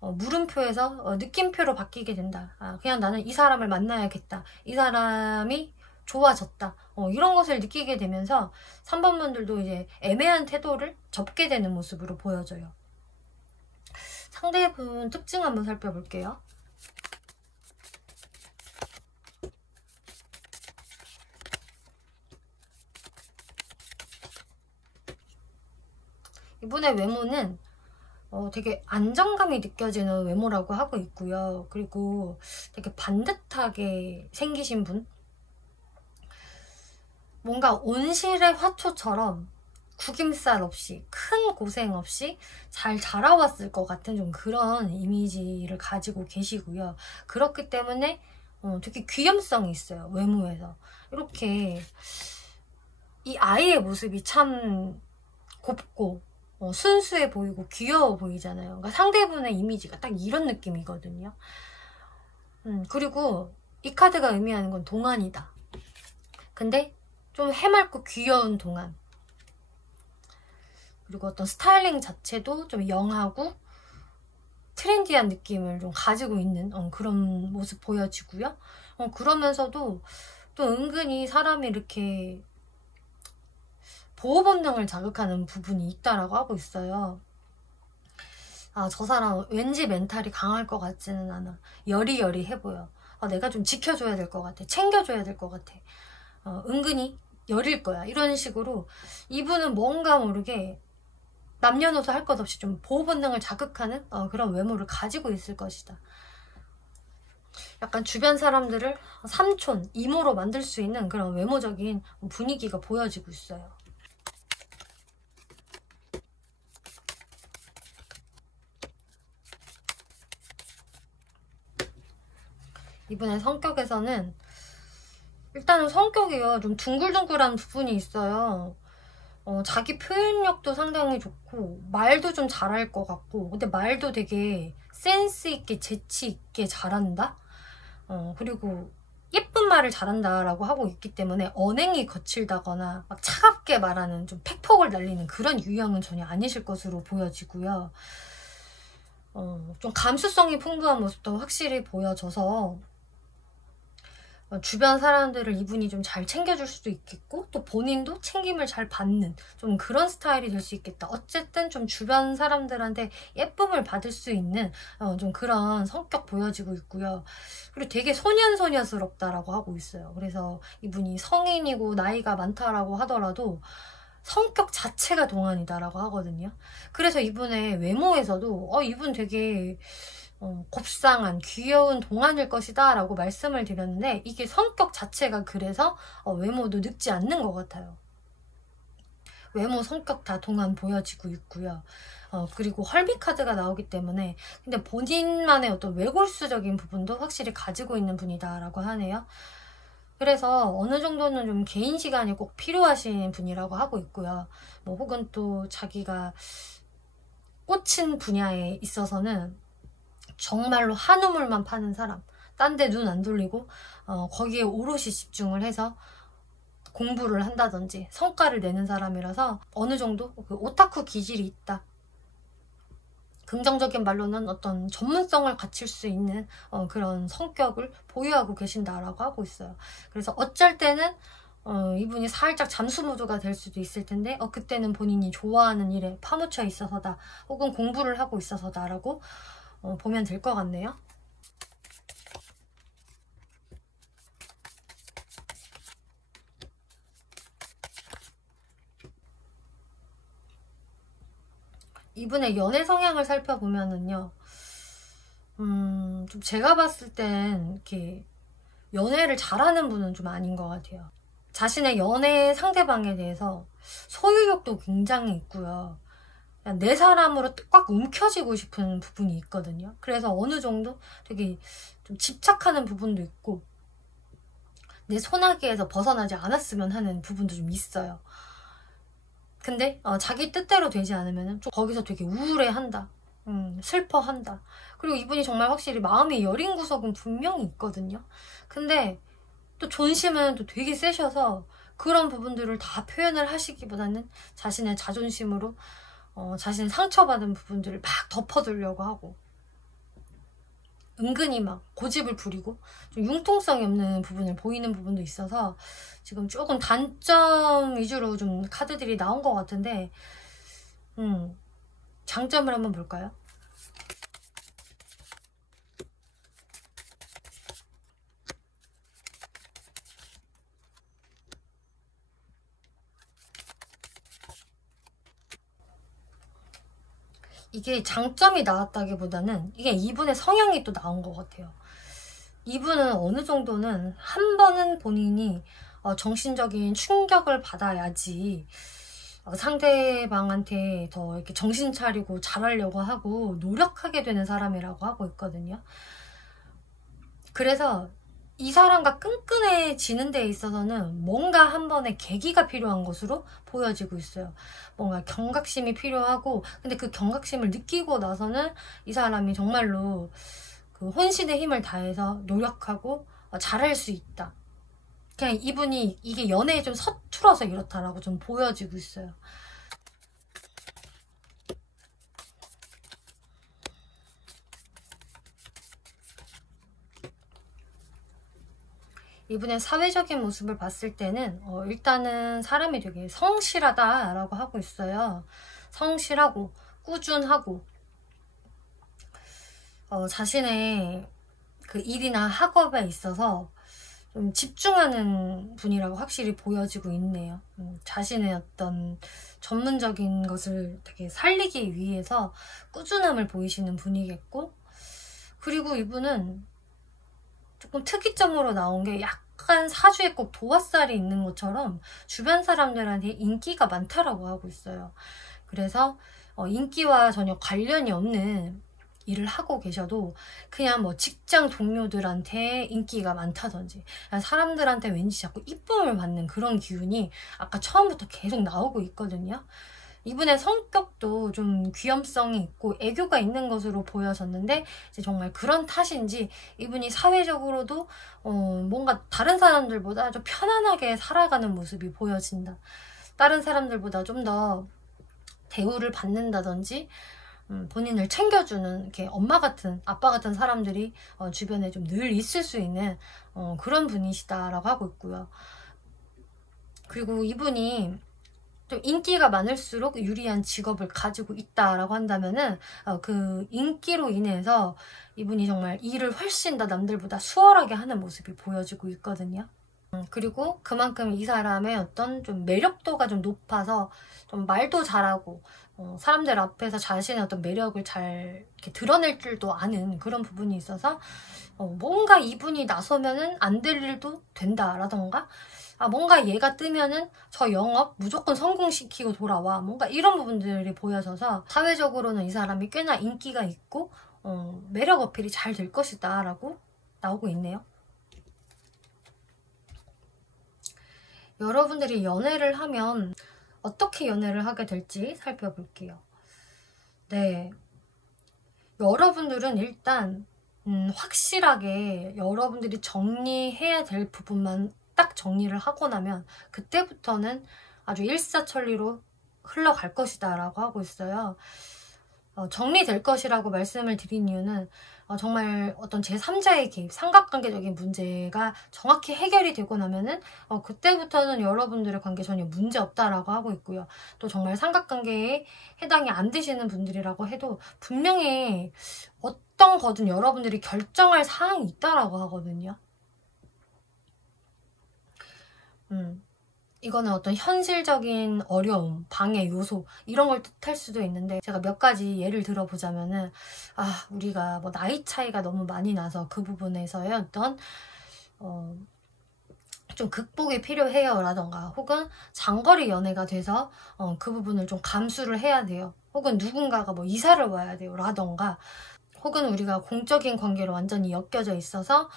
물음표에서 느낌표로 바뀌게 된다. 그냥 나는 이 사람을 만나야겠다. 이 사람이 좋아졌다. 이런 것을 느끼게 되면서 3번 분들도 이제 애매한 태도를 접게 되는 모습으로 보여져요. 상대분 특징 한번 살펴볼게요. 이분의 외모는 되게 안정감이 느껴지는 외모라고 하고 있고요. 그리고 되게 반듯하게 생기신 분? 뭔가 온실의 화초처럼 구김살 없이 큰 고생 없이 잘 자라왔을 것 같은 좀 그런 이미지를 가지고 계시고요. 그렇기 때문에 되게 귀염성이 있어요. 외모에서. 이렇게 이 아이의 모습이 참 곱고 순수해 보이고 귀여워 보이잖아요. 그러니까 상대분의 이미지가 딱 이런 느낌이거든요. 그리고 이 카드가 의미하는 건 동안이다. 근데 좀 해맑고 귀여운 동안. 그리고 어떤 스타일링 자체도 좀 영하고 트렌디한 느낌을 좀 가지고 있는 그런 모습 보여지고요. 그러면서도 또 은근히 사람이 이렇게 보호 본능을 자극하는 부분이 있다라고 하고 있어요. 아, 저 사람 왠지 멘탈이 강할 것 같지는 않아. 여리여리해 보여. 내가 좀 지켜줘야 될 것 같아. 챙겨줘야 될 것 같아. 은근히 여릴 거야. 이런 식으로 이분은 뭔가 모르게 남녀노소 할 것 없이 좀 보호 본능을 자극하는 그런 외모를 가지고 있을 것이다. 약간 주변 사람들을 삼촌, 이모로 만들 수 있는 그런 외모적인 분위기가 보여지고 있어요. 이분의 성격에서는 일단은 성격이요. 좀 둥글둥글한 부분이 있어요. 자기 표현력도 상당히 좋고 말도 좀 잘할 것 같고 근데 말도 되게 센스 있게 재치 있게 잘한다. 그리고 예쁜 말을 잘한다라고 하고 있기 때문에 언행이 거칠다거나 막 차갑게 말하는 좀 팩폭을 날리는 그런 유형은 전혀 아니실 것으로 보여지고요. 좀 감수성이 풍부한 모습도 확실히 보여져서 주변 사람들을 이분이 좀 잘 챙겨줄 수도 있겠고 또 본인도 챙김을 잘 받는 좀 그런 스타일이 될 수 있겠다. 어쨌든 좀 주변 사람들한테 예쁨을 받을 수 있는 좀 그런 성격 보여지고 있고요. 그리고 되게 소년소녀스럽다라고 하고 있어요. 그래서 이분이 성인이고 나이가 많다라고 하더라도 성격 자체가 동안이다라고 하거든요. 그래서 이분의 외모에서도 이분 되게 곱상한 귀여운 동안일 것이다 라고 말씀을 드렸는데 이게 성격 자체가 그래서 외모도 늙지 않는 것 같아요. 외모 성격 다 동안 보여지고 있고요. 그리고 헐미 카드가 나오기 때문에 근데 본인만의 어떤 외골수적인 부분도 확실히 가지고 있는 분이다 라고 하네요. 그래서 어느 정도는 좀 개인 시간이 꼭 필요하신 분이라고 하고 있고요. 뭐 혹은 또 자기가 꽂힌 분야에 있어서는 정말로 한우물만 파는 사람, 딴 데 눈 안 돌리고 거기에 오롯이 집중을 해서 공부를 한다든지 성과를 내는 사람이라서 어느 정도 그 오타쿠 기질이 있다. 긍정적인 말로는 어떤 전문성을 갖출 수 있는 그런 성격을 보유하고 계신다라고 하고 있어요. 그래서 어쩔 때는 이분이 살짝 잠수 모드가 될 수도 있을 텐데 그때는 본인이 좋아하는 일에 파묻혀 있어서다 혹은 공부를 하고 있어서다 라고 보면 될 것 같네요. 이분의 연애 성향을 살펴보면은요, 좀 제가 봤을 땐 이렇게 연애를 잘하는 분은 좀 아닌 것 같아요. 자신의 연애 상대방에 대해서 소유욕도 굉장히 있고요. 내 사람으로 꽉 움켜쥐고 싶은 부분이 있거든요. 그래서 어느 정도 되게 좀 집착하는 부분도 있고 내 손아귀에서 벗어나지 않았으면 하는 부분도 좀 있어요. 근데 자기 뜻대로 되지 않으면 좀 거기서 되게 우울해한다. 슬퍼한다. 그리고 이분이 정말 확실히 마음이 여린 구석은 분명히 있거든요. 근데 또 존심은 또 되게 세셔서 그런 부분들을 다 표현을 하시기보다는 자신의 자존심으로 자신의 상처받은 부분들을 막 덮어두려고 하고 은근히 막 고집을 부리고 좀 융통성이 없는 부분을 보이는 부분도 있어서 지금 조금 단점 위주로 좀 카드들이 나온 것 같은데 장점을 한번 볼까요? 이게 장점이 나왔다기보다는 이게 이분의 성향이 또 나온 것 같아요. 이분은 어느 정도는 한 번은 본인이 정신적인 충격을 받아야지 상대방한테 더 이렇게 정신 차리고 잘하려고 하고 노력하게 되는 사람이라고 하고 있거든요. 그래서 이 사람과 끈끈해지는 데 있어서는 뭔가 한 번의 계기가 필요한 것으로 보여지고 있어요. 뭔가 경각심이 필요하고 근데 그 경각심을 느끼고 나서는 이 사람이 정말로 그 혼신의 힘을 다해서 노력하고 잘할 수 있다. 그냥 이분이 이게 연애에 좀 서툴어서 이렇다라고 좀 보여지고 있어요. 이분의 사회적인 모습을 봤을 때는 일단은 사람이 되게 성실하다라고 하고 있어요. 성실하고 꾸준하고 자신의 그 일이나 학업에 있어서 좀 집중하는 분이라고 확실히 보여지고 있네요. 자신의 어떤 전문적인 것을 되게 살리기 위해서 꾸준함을 보이시는 분이겠고, 그리고 이분은 조금 특이점으로 나온 게 약간 사주에 꼭 도화살이 있는 것처럼 주변 사람들한테 인기가 많다라고 하고 있어요. 그래서 인기와 전혀 관련이 없는 일을 하고 계셔도 그냥 뭐 직장 동료들한테 인기가 많다든지 사람들한테 왠지 자꾸 이쁨을 받는 그런 기운이 아까 처음부터 계속 나오고 있거든요. 이분의 성격도 좀 귀염성이 있고 애교가 있는 것으로 보여졌는데 이제 정말 그런 탓인지 이분이 사회적으로도 뭔가 다른 사람들보다 좀 편안하게 살아가는 모습이 보여진다. 다른 사람들보다 좀 더 대우를 받는다든지 본인을 챙겨주는 이렇게 엄마 같은 아빠 같은 사람들이 주변에 좀 늘 있을 수 있는 그런 분이시다라고 하고 있고요. 그리고 이분이 좀 인기가 많을수록 유리한 직업을 가지고 있다라고 한다면은 그 인기로 인해서 이분이 정말 일을 훨씬 더 남들보다 수월하게 하는 모습이 보여지고 있거든요. 그리고 그만큼 이 사람의 어떤 좀 매력도가 좀 높아서 좀 말도 잘하고 사람들 앞에서 자신의 어떤 매력을 잘 이렇게 드러낼 줄도 아는 그런 부분이 있어서 뭔가 이분이 나서면은 안 될 일도 된다라던가 뭔가 얘가 뜨면은 저 영업 무조건 성공시키고 돌아와 뭔가 이런 부분들이 보여져서 사회적으로는 이 사람이 꽤나 인기가 있고 매력 어필이 잘 될 것이다 라고 나오고 있네요. 여러분들이 연애를 하면 어떻게 연애를 하게 될지 살펴볼게요. 네, 여러분들은 일단 확실하게 여러분들이 정리해야 될 부분만 딱 정리를 하고 나면 그때부터는 아주 일사천리로 흘러갈 것이다 라고 하고 있어요. 정리될 것이라고 말씀을 드린 이유는 정말 어떤 제3자의 개입, 삼각관계적인 문제가 정확히 해결이 되고 나면은 그때부터는 여러분들의 관계 전혀 문제 없다라고 하고 있고요. 또 정말 삼각관계에 해당이 안 되시는 분들이라고 해도 분명히 어떤 거든 여러분들이 결정할 사항이 있다라고 하거든요. 이거는 어떤 현실적인 어려움, 방해 요소 이런 걸 뜻할 수도 있는데 제가 몇 가지 예를 들어보자면은 우리가 뭐 나이 차이가 너무 많이 나서 그 부분에서의 어떤 좀 극복이 필요해요 라던가 혹은 장거리 연애가 돼서 그 부분을 좀 감수를 해야 돼요. 혹은 누군가가 뭐 이사를 와야 돼요 라던가 혹은 우리가 공적인 관계로 완전히 엮여져 있어서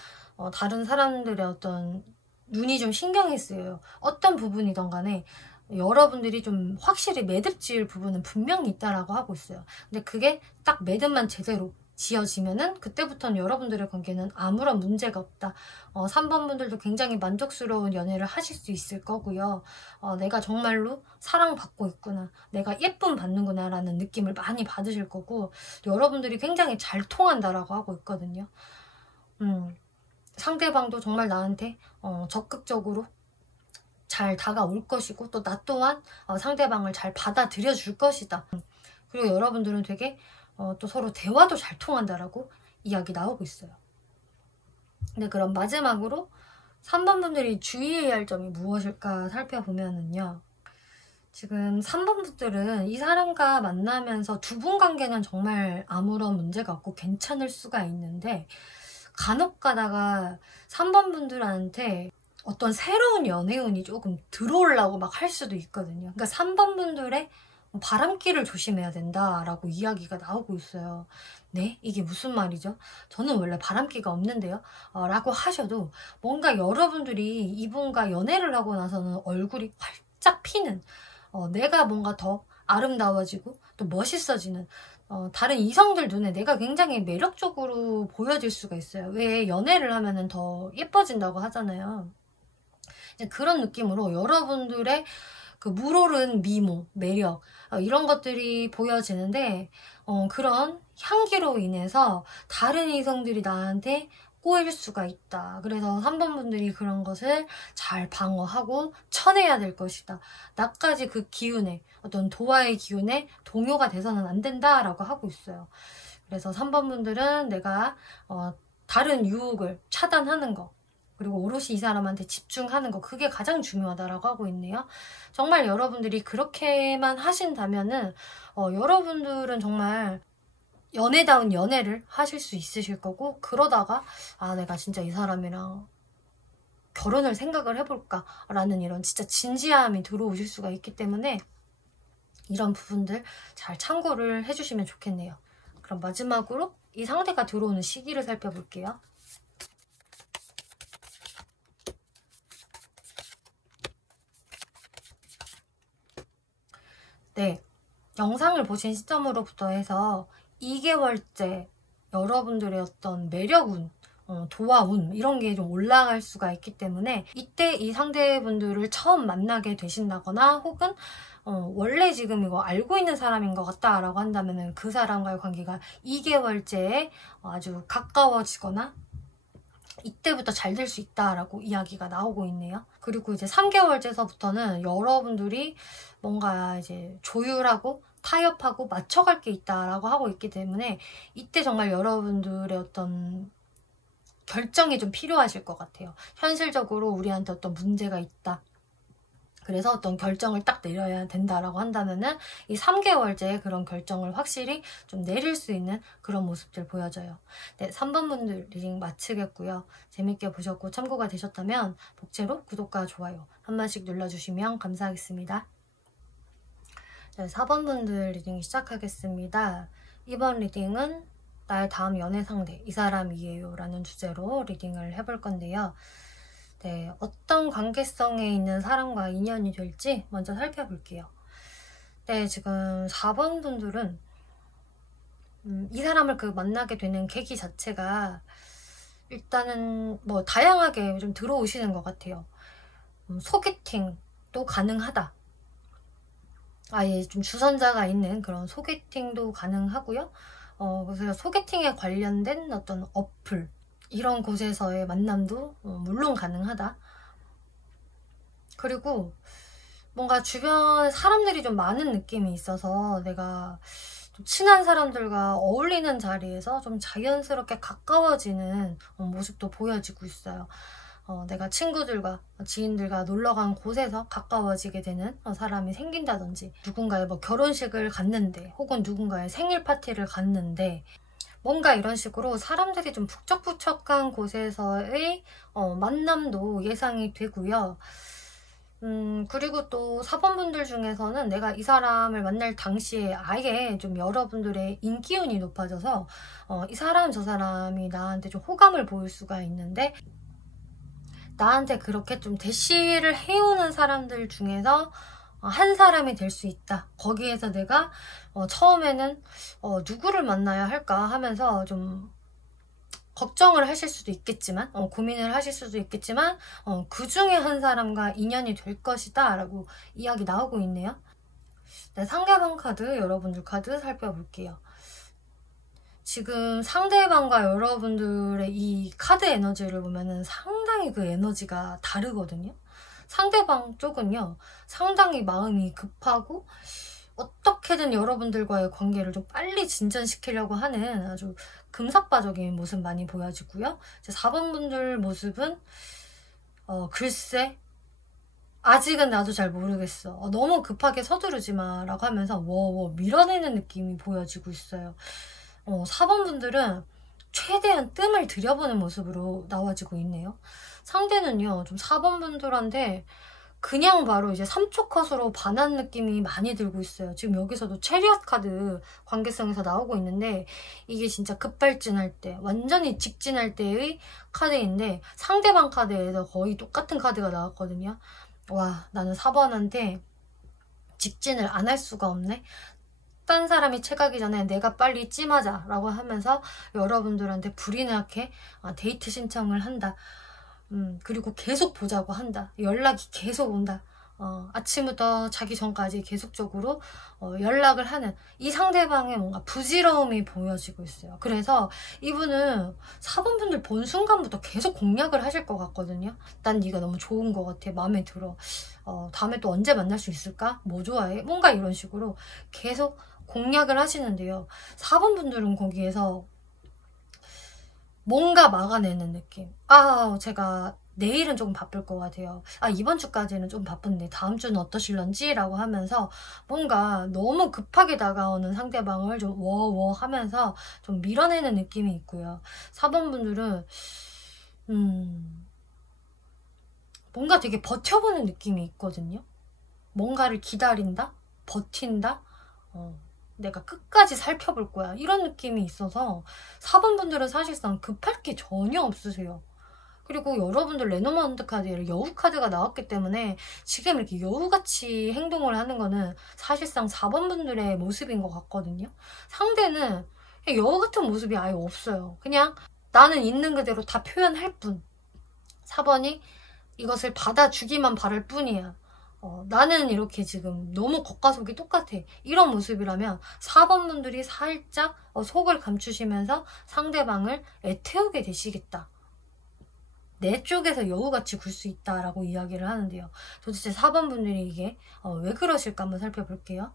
다른 사람들의 어떤 눈이 좀 신경이 쓰여요. 어떤 부분이든 간에 여러분들이 좀 확실히 매듭 지을 부분은 분명히 있다라고 하고 있어요. 근데 그게 딱 매듭만 제대로 지어지면은 그때부터는 여러분들의 관계는 아무런 문제가 없다. 3번 분들도 굉장히 만족스러운 연애를 하실 수 있을 거고요. 내가 정말로 사랑받고 있구나. 내가 예쁨 받는구나 라는 느낌을 많이 받으실 거고 여러분들이 굉장히 잘 통한다라고 하고 있거든요. 상대방도 정말 나한테 적극적으로 잘 다가올 것이고 또 나 또한 상대방을 잘 받아들여 줄 것이다. 그리고 여러분들은 되게 또 서로 대화도 잘 통한다라고 이야기 나오고 있어요. 근데 그럼 마지막으로 3번 분들이 주의해야 할 점이 무엇일까 살펴보면은요. 지금 3번 분들은 이 사람과 만나면서 두 분 관계는 정말 아무런 문제가 없고 괜찮을 수가 있는데 간혹 가다가 3번 분들한테 어떤 새로운 연애운이 조금 들어오려고 막 할 수도 있거든요. 그러니까 3번 분들의 바람길을 조심해야 된다라고 이야기가 나오고 있어요. 네? 이게 무슨 말이죠? 저는 원래 바람기가 없는데요? 라고 하셔도 뭔가 여러분들이 이분과 연애를 하고 나서는 얼굴이 활짝 피는 내가 뭔가 더 아름다워지고 또 멋있어지는 다른 이성들 눈에 내가 굉장히 매력적으로 보여질 수가 있어요. 왜 연애를 하면은 더 예뻐진다고 하잖아요. 이제 그런 느낌으로 여러분들의 그 물오른 미모, 매력 이런 것들이 보여지는데 그런 향기로 인해서 다른 이성들이 나한테 꼬일 수가 있다. 그래서 3번 분들이 그런 것을 잘 방어하고 쳐내야 될 것이다. 나까지 그 기운에, 어떤 도화의 기운에 동요가 돼서는 안 된다라고 하고 있어요. 그래서 3번 분들은 내가 다른 유혹을 차단하는 거, 그리고 오롯이 이 사람한테 집중하는 거, 그게 가장 중요하다라고 하고 있네요. 정말 여러분들이 그렇게만 하신다면은 여러분들은 정말 연애다운 연애를 하실 수 있으실 거고, 그러다가 내가 진짜 이 사람이랑 결혼을 생각을 해볼까 라는 이런 진짜 진지함이 들어오실 수가 있기 때문에 이런 부분들 잘 참고를 해주시면 좋겠네요. 그럼 마지막으로 이 상대가 들어오는 시기를 살펴볼게요. 네, 영상을 보신 시점으로부터 해서 2개월째 여러분들의 어떤 매력운, 도화운 이런 게 좀 올라갈 수가 있기 때문에 이때 이 상대분들을 처음 만나게 되신다거나 혹은 원래 지금 이거 알고 있는 사람인 것 같다 라고 한다면 그 사람과의 관계가 2개월째에 아주 가까워지거나 이때부터 잘 될 수 있다라고 이야기가 나오고 있네요. 그리고 이제 3개월째서부터는 여러분들이 뭔가 이제 조율하고 타협하고 맞춰갈 게 있다라고 하고 있기 때문에 이때 정말 여러분들의 어떤 결정이 좀 필요하실 것 같아요. 현실적으로 우리한테 어떤 문제가 있다. 그래서 어떤 결정을 딱 내려야 된다라고 한다면은 이 3개월째 그런 결정을 확실히 좀 내릴 수 있는 그런 모습들 보여져요. 네, 3번 분들 리딩 마치겠고요. 재밌게 보셨고 참고가 되셨다면 복채로 구독과 좋아요 한 번씩 눌러주시면 감사하겠습니다. 네, 4번 분들 리딩 시작하겠습니다. 이번 리딩은 나의 다음 연애 상대, 이 사람이에요 라는 주제로 리딩을 해볼 건데요. 네, 어떤 관계성에 있는 사람과 인연이 될지 먼저 살펴볼게요. 네, 지금 4번 분들은 이 사람을 만나게 되는 계기 자체가 일단은 뭐 다양하게 좀 들어오시는 것 같아요. 소개팅도 가능하다. 아예 좀 주선자가 있는 그런 소개팅도 가능하고요. 그래서 소개팅에 관련된 어떤 어플 이런 곳에서의 만남도 물론 가능하다. 그리고 뭔가 주변에 사람들이 좀 많은 느낌이 있어서 내가 좀 친한 사람들과 어울리는 자리에서 좀 자연스럽게 가까워지는 모습도 보여지고 있어요. 내가 친구들과 지인들과 놀러간 곳에서 가까워지게 되는 사람이 생긴다든지, 누군가의 뭐 결혼식을 갔는데 혹은 누군가의 생일 파티를 갔는데 뭔가 이런 식으로 사람들이 좀 북적북적한 곳에서의 만남도 예상이 되고요. 그리고 또 4번 분들 중에서는 내가 이 사람을 만날 당시에 아예 좀 여러분들의 인기운이 높아져서 이 사람 저 사람이 나한테 좀 호감을 보일 수가 있는데, 나한테 그렇게 좀 대시를 해오는 사람들 중에서 한 사람이 될 수 있다. 거기에서 내가 처음에는 누구를 만나야 할까 하면서 좀 걱정을 하실 수도 있겠지만, 고민을 하실 수도 있겠지만 그 중에 한 사람과 인연이 될 것이다 라고 이야기 나오고 있네요. 네, 상대방 카드, 여러분들 카드 살펴볼게요. 지금 상대방과 여러분들의 이 카드 에너지를 보면은 상당히 그 에너지가 다르거든요. 상대방 쪽은요, 상당히 마음이 급하고 어떻게든 여러분들과의 관계를 좀 빨리 진전시키려고 하는 아주 금사빠적인 모습 많이 보여지고요. 이제 4번 분들 모습은 글쎄 아직은 나도 잘 모르겠어. 너무 급하게 서두르지 마 라고 하면서 밀어내는 느낌이 보여지고 있어요. 4번 분들은 최대한 뜸을 들여보는 모습으로 나와지고 있네요. 상대는요, 좀 4번 분들한테 그냥 바로 이제 3초 컷으로 반한 느낌이 많이 들고 있어요. 지금 여기서도 체리엇 카드 관계성에서 나오고 있는데, 이게 진짜 급발진할 때, 완전히 직진할 때의 카드인데 상대방 카드에서 거의 똑같은 카드가 나왔거든요. 와, 나는 4번한테 직진을 안 할 수가 없네. 딴 사람이 채가기 전에 내가 빨리 찜하자 라고 하면서 여러분들한테 불이 나게 데이트 신청을 한다. 그리고 계속 보자고 한다. 연락이 계속 온다. 아침부터 자기 전까지 계속적으로 연락을 하는 이 상대방의 뭔가 부지러움이 보여지고 있어요. 그래서 이분은 4번분들 본 순간부터 계속 공략을 하실 것 같거든요. 난 네가 너무 좋은 것 같아. 마음에 들어. 다음에 또 언제 만날 수 있을까? 뭐 좋아해? 뭔가 이런 식으로 계속 공략을 하시는데요. 4번분들은 거기에서 뭔가 막아내는 느낌. 제가 내일은 조금 바쁠 것 같아요. 이번 주까지는 좀 바쁜데 다음 주는 어떠실런지? 라고 하면서 뭔가 너무 급하게 다가오는 상대방을 좀 워워 하면서 좀 밀어내는 느낌이 있고요. 4번분들은 뭔가 되게 버텨보는 느낌이 있거든요. 뭔가를 기다린다? 버틴다? 내가 끝까지 살펴볼 거야. 이런 느낌이 있어서 4번분들은 사실상 급할 게 전혀 없으세요. 그리고 여러분들 레노먼트 카드에 여우 카드가 나왔기 때문에 지금 이렇게 여우같이 행동을 하는 거는 사실상 4번분들의 모습인 것 같거든요. 상대는 여우 같은 모습이 아예 없어요. 그냥 나는 있는 그대로 다 표현할 뿐. 4번이 이것을 받아주기만 바랄 뿐이야. 나는 이렇게 지금 너무 겉과 속이 똑같아. 이런 모습이라면 4번분들이 살짝 속을 감추시면서 상대방을 애태우게 되시겠다. 내 쪽에서 여우같이 굴 수 있다라고 이야기를 하는데요. 도대체 4번분들이 이게 왜 그러실까 한번 살펴볼게요.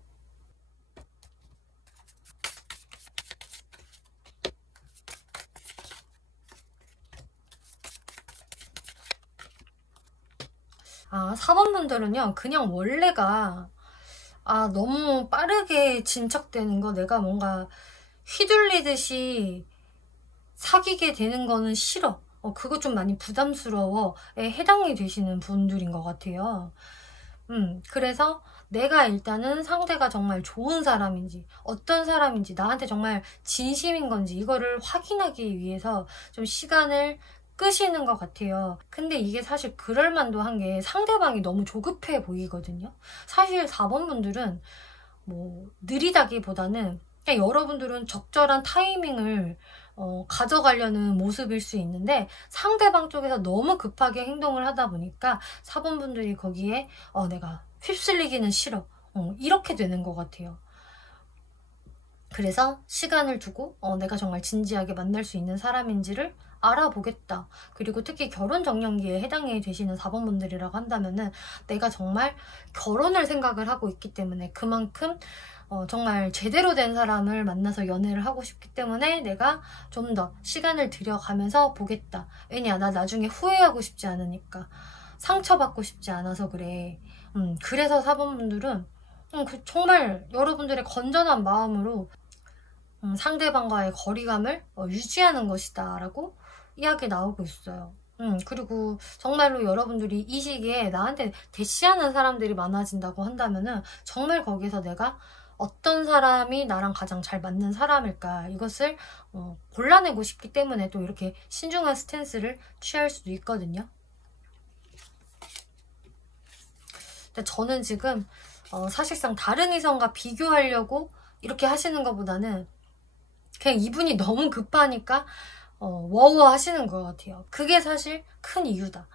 아, 4번분들은요, 그냥 원래가, 너무 빠르게 진척되는 거, 내가 뭔가 휘둘리듯이 사귀게 되는 거는 싫어. 그거 좀 많이 부담스러워에 해당이 되시는 분들인 것 같아요. 그래서 내가 일단은 상대가 정말 좋은 사람인지, 어떤 사람인지, 나한테 정말 진심인 건지, 이거를 확인하기 위해서 좀 시간을 끄시는 것 같아요. 근데 이게 사실 그럴만도 한 게 상대방이 너무 조급해 보이거든요. 사실 4번분들은 뭐 느리다기보다는 그냥 여러분들은 적절한 타이밍을 가져가려는 모습일 수 있는데 상대방 쪽에서 너무 급하게 행동을 하다 보니까 4번분들이 거기에 내가 휩쓸리기는 싫어. 이렇게 되는 것 같아요. 그래서 시간을 두고 내가 정말 진지하게 만날 수 있는 사람인지를 알아보겠다. 그리고 특히 결혼 정년기에 해당이 되시는 4번분들이라고 한다면은 내가 정말 결혼을 생각을 하고 있기 때문에 그만큼 정말 제대로 된 사람을 만나서 연애를 하고 싶기 때문에 내가 좀 더 시간을 들여가면서 보겠다. 왜냐, 나 나중에 후회하고 싶지 않으니까. 상처받고 싶지 않아서 그래. 그래서 4번분들은 정말 여러분들의 건전한 마음으로 상대방과의 거리감을 유지하는 것이다 라고 이야기 나오고 있어요. 그리고 정말로 여러분들이 이 시기에 나한테 대시하는 사람들이 많아진다고 한다면은 정말 거기서 내가 어떤 사람이 나랑 가장 잘 맞는 사람일까 이것을 골라내고 싶기 때문에 또 이렇게 신중한 스탠스를 취할 수도 있거든요. 근데 저는 지금 사실상 다른 이성과 비교하려고 이렇게 하시는 것보다는 그냥 이분이 너무 급하니까 워워 하시는 것 같아요. 그게 사실 큰 이유다.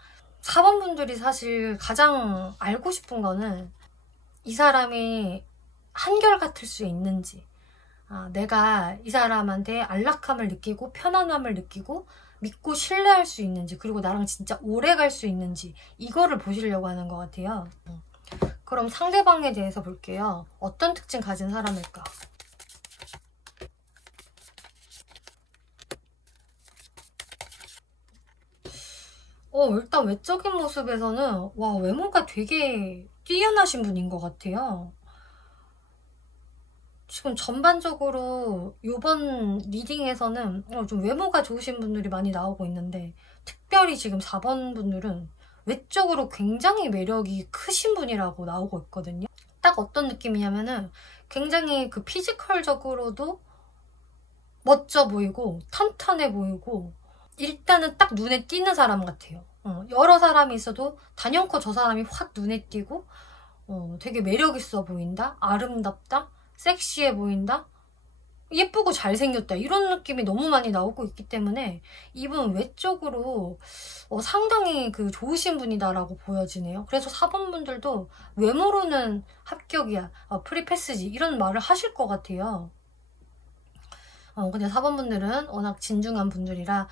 4번분들이 사실 가장 알고 싶은 거는 이 사람이 한결같을 수 있는지, 내가 이 사람한테 안락함을 느끼고 편안함을 느끼고 믿고 신뢰할 수 있는지, 그리고 나랑 진짜 오래 갈 수 있는지 이거를 보시려고 하는 것 같아요. 그럼 상대방에 대해서 볼게요. 어떤 특징 가진 사람일까? 일단 외적인 모습에서는 외모가 되게 뛰어나신 분인 것 같아요. 지금 전반적으로 이번 리딩에서는 좀 외모가 좋으신 분들이 많이 나오고 있는데 특별히 지금 4번 분들은 외적으로 굉장히 매력이 크신 분이라고 나오고 있거든요. 딱 어떤 느낌이냐면은 굉장히 그 피지컬적으로도 멋져 보이고 탄탄해 보이고 일단은 딱 눈에 띄는 사람 같아요. 여러 사람이 있어도 단연코 저 사람이 확 눈에 띄고 되게 매력 있어 보인다, 아름답다, 섹시해 보인다, 예쁘고 잘생겼다 이런 느낌이 너무 많이 나오고 있기 때문에 이분 외적으로 상당히 그 좋으신 분이다라고 보여지네요. 그래서 4번 분들도 외모로는 합격이야, 프리패스지 이런 말을 하실 것 같아요. 근데 4번 분들은 워낙 진중한 분들이라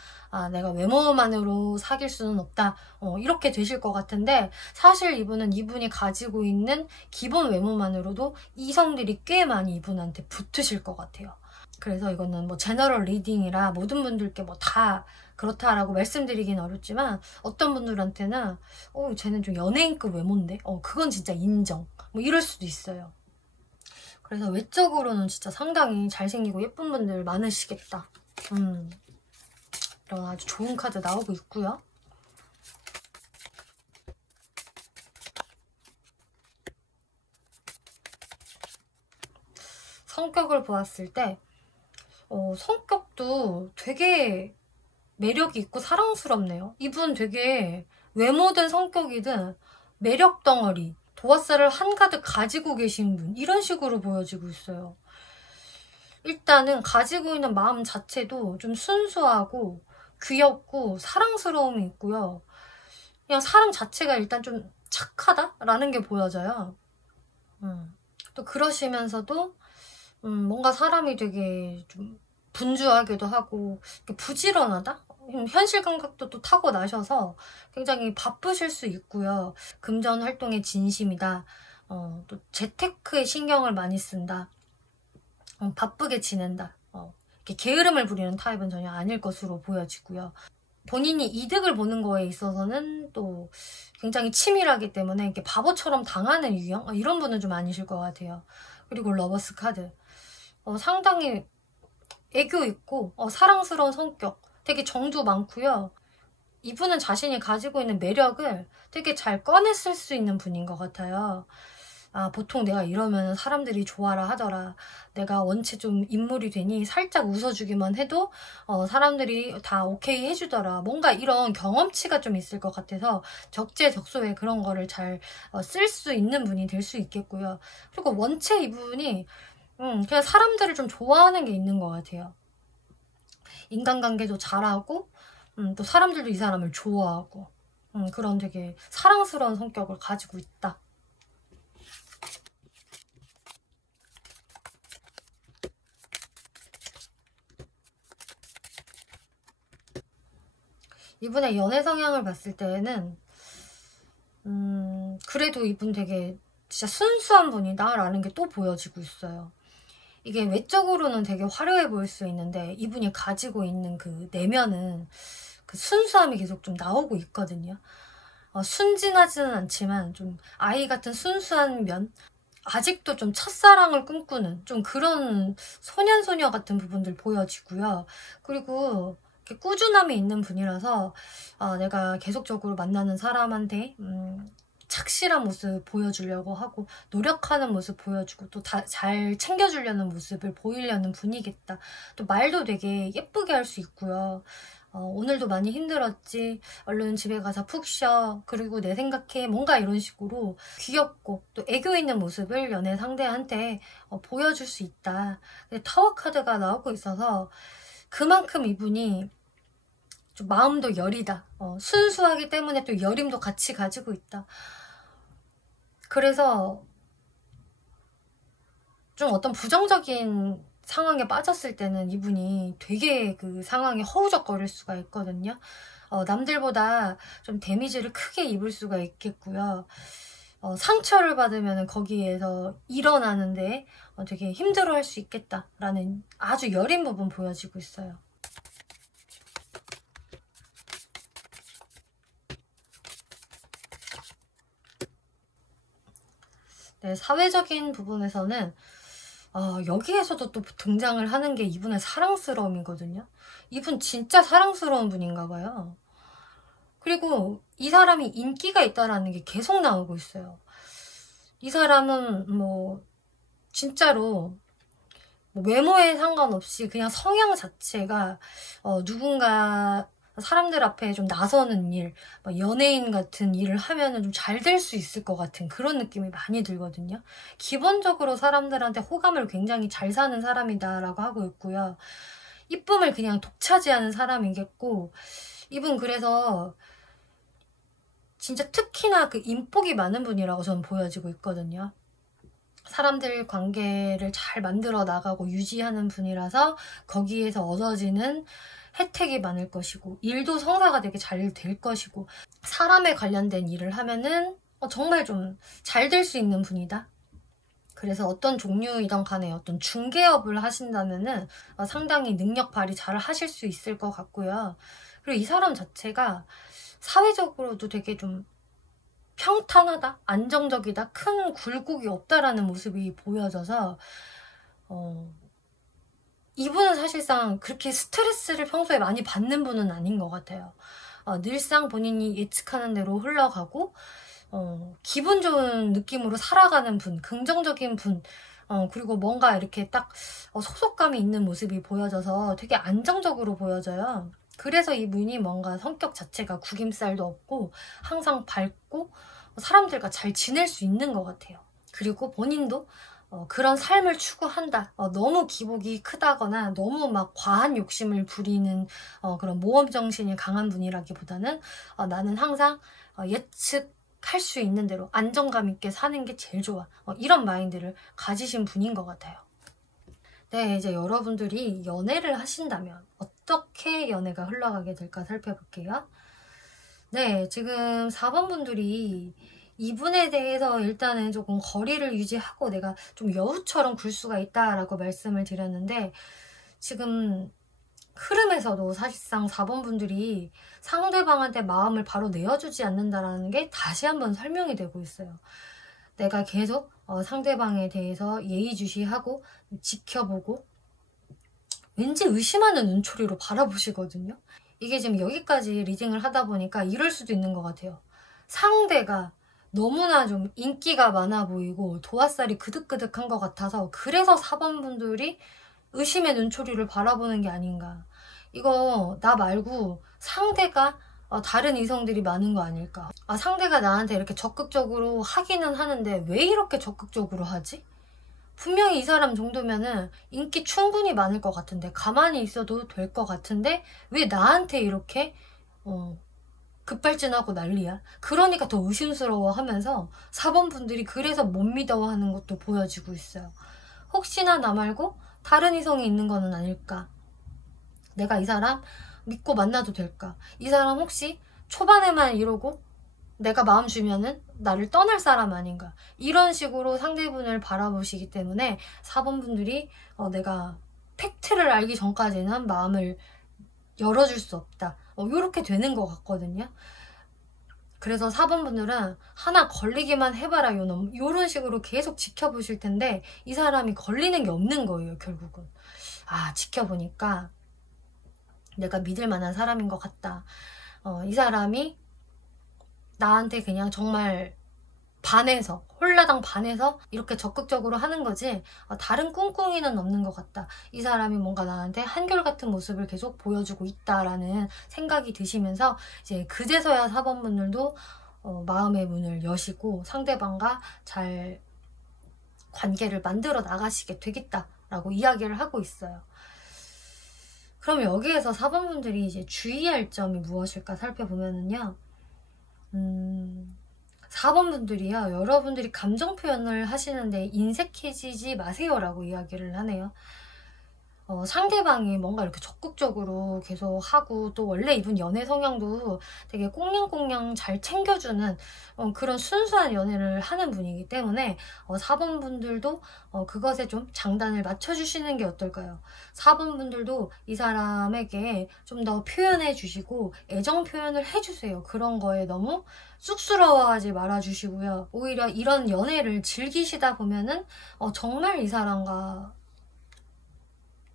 내가 외모만으로 사귈 수는 없다 이렇게 되실 것 같은데, 사실 이분은 이분이 가지고 있는 기본 외모만으로도 이성들이 꽤 많이 이분한테 붙으실 것 같아요. 그래서 이거는 뭐 제너럴 리딩이라 모든 분들께 뭐 다 그렇다라고 말씀드리긴 어렵지만, 어떤 분들한테는 쟤는 좀 연예인급 외모인데 그건 진짜 인정 뭐 이럴 수도 있어요. 그래서 외적으로는 진짜 상당히 잘생기고 예쁜 분들 많으시겠다. 이런 아주 좋은 카드 나오고 있고요. 성격을 보았을 때 성격도 되게 매력이 있고 사랑스럽네요. 이분 되게 외모든 성격이든 매력 덩어리, 도화살을 한가득 가지고 계신 분, 이런 식으로 보여지고 있어요. 일단은 가지고 있는 마음 자체도 좀 순수하고 귀엽고 사랑스러움이 있고요. 그냥 사람 자체가 일단 좀 착하다라는 게 보여져요. 또 그러시면서도 뭔가 사람이 되게 좀 분주하기도 하고 부지런하다? 현실 감각도 또 타고나셔서 굉장히 바쁘실 수 있고요. 금전 활동에 진심이다. 또 재테크에 신경을 많이 쓴다. 바쁘게 지낸다. 이렇게 게으름을 부리는 타입은 전혀 아닐 것으로 보여지고요. 본인이 이득을 보는 거에 있어서는 또 굉장히 치밀하기 때문에 이렇게 바보처럼 당하는 유형? 이런 분은 좀 아니실 것 같아요. 그리고 러버스 카드. 상당히 애교 있고 사랑스러운 성격, 되게 정도 많고요. 이분은 자신이 가지고 있는 매력을 되게 잘 꺼냈을 수 있는 분인 것 같아요. 보통 내가 이러면 사람들이 좋아라 하더라. 내가 원체 좀 인물이 되니 살짝 웃어주기만 해도 사람들이 다 오케이 해주더라. 뭔가 이런 경험치가 좀 있을 것 같아서 적재적소에 그런 거를 잘 쓸 수 있는 분이 될 수 있겠고요. 그리고 원체 이분이 그냥 사람들을 좀 좋아하는 게 있는 것 같아요. 인간관계도 잘하고 또 사람들도 이 사람을 좋아하고 그런 되게 사랑스러운 성격을 가지고 있다. 이분의 연애 성향을 봤을 때는 그래도 이분 되게 진짜 순수한 분이다 라는 게 또 보여지고 있어요. 이게 외적으로는 되게 화려해 보일 수 있는데 이분이 가지고 있는 그 내면은 그 순수함이 계속 좀 나오고 있거든요. 순진하지는 않지만 좀 아이 같은 순수한 면, 아직도 좀 첫사랑을 꿈꾸는 좀 그런 소년소녀 같은 부분들 보여지고요. 그리고 이렇게 꾸준함이 있는 분이라서 내가 계속적으로 만나는 사람한테 착실한 모습 보여주려고 하고 노력하는 모습 보여주고 또 잘 챙겨주려는 모습을 보이려는 분이겠다. 또 말도 되게 예쁘게 할 수 있고요. 오늘도 많이 힘들었지. 얼른 집에 가서 푹 쉬어. 그리고 내 생각해. 뭔가 이런 식으로 귀엽고 또 애교 있는 모습을 연애 상대한테 보여줄 수 있다. 근데 타워 카드가 나오고 있어서 그만큼 이분이 좀 마음도 여리다. 순수하기 때문에 또 여림도 같이 가지고 있다. 그래서 좀 어떤 부정적인 상황에 빠졌을 때는 이분이 되게 그 상황에 허우적거릴 수가 있거든요. 남들보다 좀 데미지를 크게 입을 수가 있겠고요. 상처를 받으면 거기에서 일어나는데 되게 힘들어할 수 있겠다라는 아주 여린 부분 보여지고 있어요. 네, 사회적인 부분에서는 여기에서도 또 등장을 하는 게 이분의 사랑스러움이거든요. 이분 진짜 사랑스러운 분인가 봐요. 그리고 이 사람이 인기가 있다라는 게 계속 나오고 있어요. 이 사람은 뭐 진짜로 뭐 외모에 상관없이 그냥 성향 자체가 누군가 사람들 앞에 좀 나서는 일, 연예인 같은 일을 하면은 좀 잘 될 수 있을 것 같은 그런 느낌이 많이 들거든요. 기본적으로 사람들한테 호감을 굉장히 잘 사는 사람이다라고 하고 있고요. 이쁨을 그냥 독차지하는 사람이겠고, 이분 그래서 진짜 특히나 그 인복이 많은 분이라고 저는 보여지고 있거든요. 사람들 관계를 잘 만들어 나가고 유지하는 분이라서 거기에서 얻어지는 혜택이 많을 것이고, 일도 성사가 되게 잘 될 것이고, 사람에 관련된 일을 하면은 정말 좀 잘 될 수 있는 분이다. 그래서 어떤 종류이던 간에 어떤 중개업을 하신다면은 상당히 능력 발휘 잘 하실 수 있을 것 같고요. 그리고 이 사람 자체가 사회적으로도 되게 좀 평탄하다, 안정적이다, 큰 굴곡이 없다라는 모습이 보여져서 이분은 사실상 그렇게 스트레스를 평소에 많이 받는 분은 아닌 것 같아요. 늘상 본인이 예측하는 대로 흘러가고 기분 좋은 느낌으로 살아가는 분, 긍정적인 분, 그리고 뭔가 이렇게 딱 소속감이 있는 모습이 보여져서 되게 안정적으로 보여져요. 그래서 이분이 뭔가 성격 자체가 구김살도 없고 항상 밝고 사람들과 잘 지낼 수 있는 것 같아요. 그리고 본인도 그런 삶을 추구한다. 너무 기복이 크다거나 너무 막 과한 욕심을 부리는 그런 모험 정신이 강한 분이라기보다는 나는 항상 예측할 수 있는 대로 안정감 있게 사는 게 제일 좋아. 이런 마인드를 가지신 분인 것 같아요. 네, 이제 여러분들이 연애를 하신다면 어떻게 연애가 흘러가게 될까 살펴볼게요. 네, 지금 4번 분들이 이분에 대해서 일단은 조금 거리를 유지하고 내가 좀 여우처럼 굴 수가 있다라고 말씀을 드렸는데, 지금 흐름에서도 사실상 4번 분들이 상대방한테 마음을 바로 내어주지 않는다라는 게 다시 한번 설명이 되고 있어요. 내가 계속 상대방에 대해서 예의주시하고 지켜보고 왠지 의심하는 눈초리로 바라보시거든요. 이게 지금 여기까지 리딩을 하다 보니까 이럴 수도 있는 것 같아요. 상대가 너무나 좀 인기가 많아 보이고 도화살이 그득그득한 것 같아서 그래서 4번 분들이 의심의 눈초리를 바라보는 게 아닌가. 이거 나 말고 상대가 다른 이성들이 많은 거 아닐까. 상대가 나한테 이렇게 적극적으로 하기는 하는데 왜 이렇게 적극적으로 하지? 분명히 이 사람 정도면은 인기 충분히 많을 것 같은데, 가만히 있어도 될 것 같은데 왜 나한테 이렇게 급발진하고 난리야? 그러니까 더 의심스러워 하면서 4번 분들이 그래서 못 믿어하는 것도 보여지고 있어요. 혹시나 나 말고 다른 이성이 있는 거는 아닐까? 내가 이 사람 믿고 만나도 될까? 이 사람 혹시 초반에만 이러고 내가 마음 주면은 나를 떠날 사람 아닌가? 이런 식으로 상대분을 바라보시기 때문에 4번 분들이 내가 팩트를 알기 전까지는 마음을 열어줄 수 없다. 이렇게 되는 것 같거든요. 그래서 4번 분들은 하나 걸리기만 해봐라 요놈, 이런 식으로 계속 지켜보실 텐데 이 사람이 걸리는 게 없는 거예요. 결국은 지켜보니까 내가 믿을 만한 사람인 것 같다. 이 사람이 나한테 그냥 정말 반해서, 홀라당 반해서 이렇게 적극적으로 하는 거지 다른 꿍꿍이는 없는 것 같다. 이 사람이 뭔가 나한테 한결같은 모습을 계속 보여주고 있다라는 생각이 드시면서 이제 그제서야 4번 분들도 마음의 문을 여시고 상대방과 잘 관계를 만들어 나가시게 되겠다라고 이야기를 하고 있어요. 그럼 여기에서 4번 분들이 이제 주의할 점이 무엇일까 살펴보면은요. 4번 분들이요, 여러분들이 감정 표현을 하시는데 인색해지지 마세요라고 이야기를 하네요. 상대방이 뭔가 이렇게 적극적으로 계속 하고, 또 원래 이분 연애 성향도 되게 꽁냥꽁냥 잘 챙겨주는 그런 순수한 연애를 하는 분이기 때문에 4번 분들도 그것에 좀 장단을 맞춰주시는 게 어떨까요? 4번 분들도 이 사람에게 좀 더 표현해 주시고 애정 표현을 해주세요. 그런 거에 너무 쑥스러워하지 말아주시고요. 오히려 이런 연애를 즐기시다 보면은 정말 이 사람과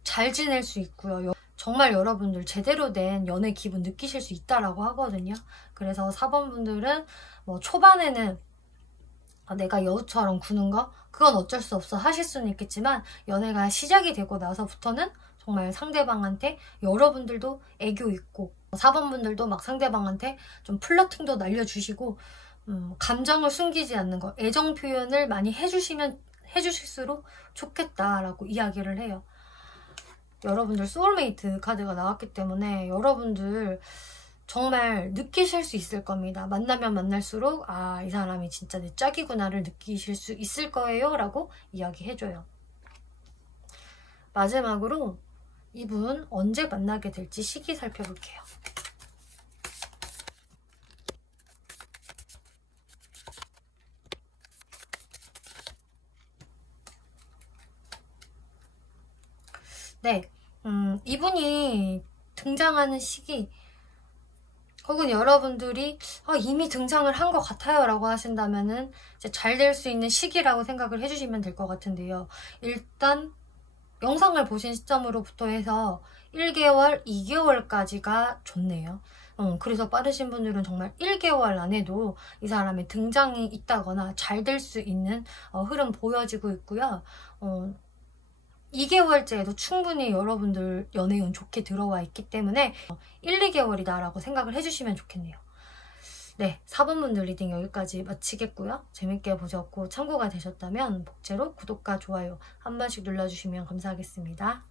잘 지낼 수 있고요. 정말 여러분들 제대로 된 연애 기분 느끼실 수 있다라고 하거든요. 그래서 4번 분들은 초반에는 내가 여우처럼 구는 거 그건 어쩔 수 없어 하실 수는 있겠지만, 연애가 시작이 되고 나서부터는 정말 상대방한테 여러분들도 애교 있고 4번 분들도 막 상대방한테 좀 플러팅도 날려주시고 감정을 숨기지 않는 거, 애정 표현을 많이 해주실수록 좋겠다라고 이야기를 해요. 여러분들 소울메이트 카드가 나왔기 때문에 여러분들 정말 느끼실 수 있을 겁니다. 만나면 만날수록 이 사람이 진짜 내 짝이구나를 느끼실 수 있을 거예요 라고 이야기해줘요. 마지막으로 이분 언제 만나게 될지 시기 살펴볼게요. 네, 이분이 등장하는 시기, 혹은 여러분들이 이미 등장을 한 것 같아요 라고 하신다면은 잘 될 수 있는 시기라고 생각을 해주시면 될 것 같은데요. 일단 영상을 보신 시점으로부터 해서 1개월, 2개월까지가 좋네요. 그래서 빠르신 분들은 정말 1개월 안에도 이 사람의 등장이 있다거나 잘 될 수 있는 흐름 보여지고 있고요. 2개월째에도 충분히 여러분들 연애운 좋게 들어와 있기 때문에 1, 2개월이다 라고 생각을 해주시면 좋겠네요. 네, 4번 분들 리딩 여기까지 마치겠고요. 재밌게 보셨고 참고가 되셨다면 복제로 구독과 좋아요 한 번씩 눌러주시면 감사하겠습니다.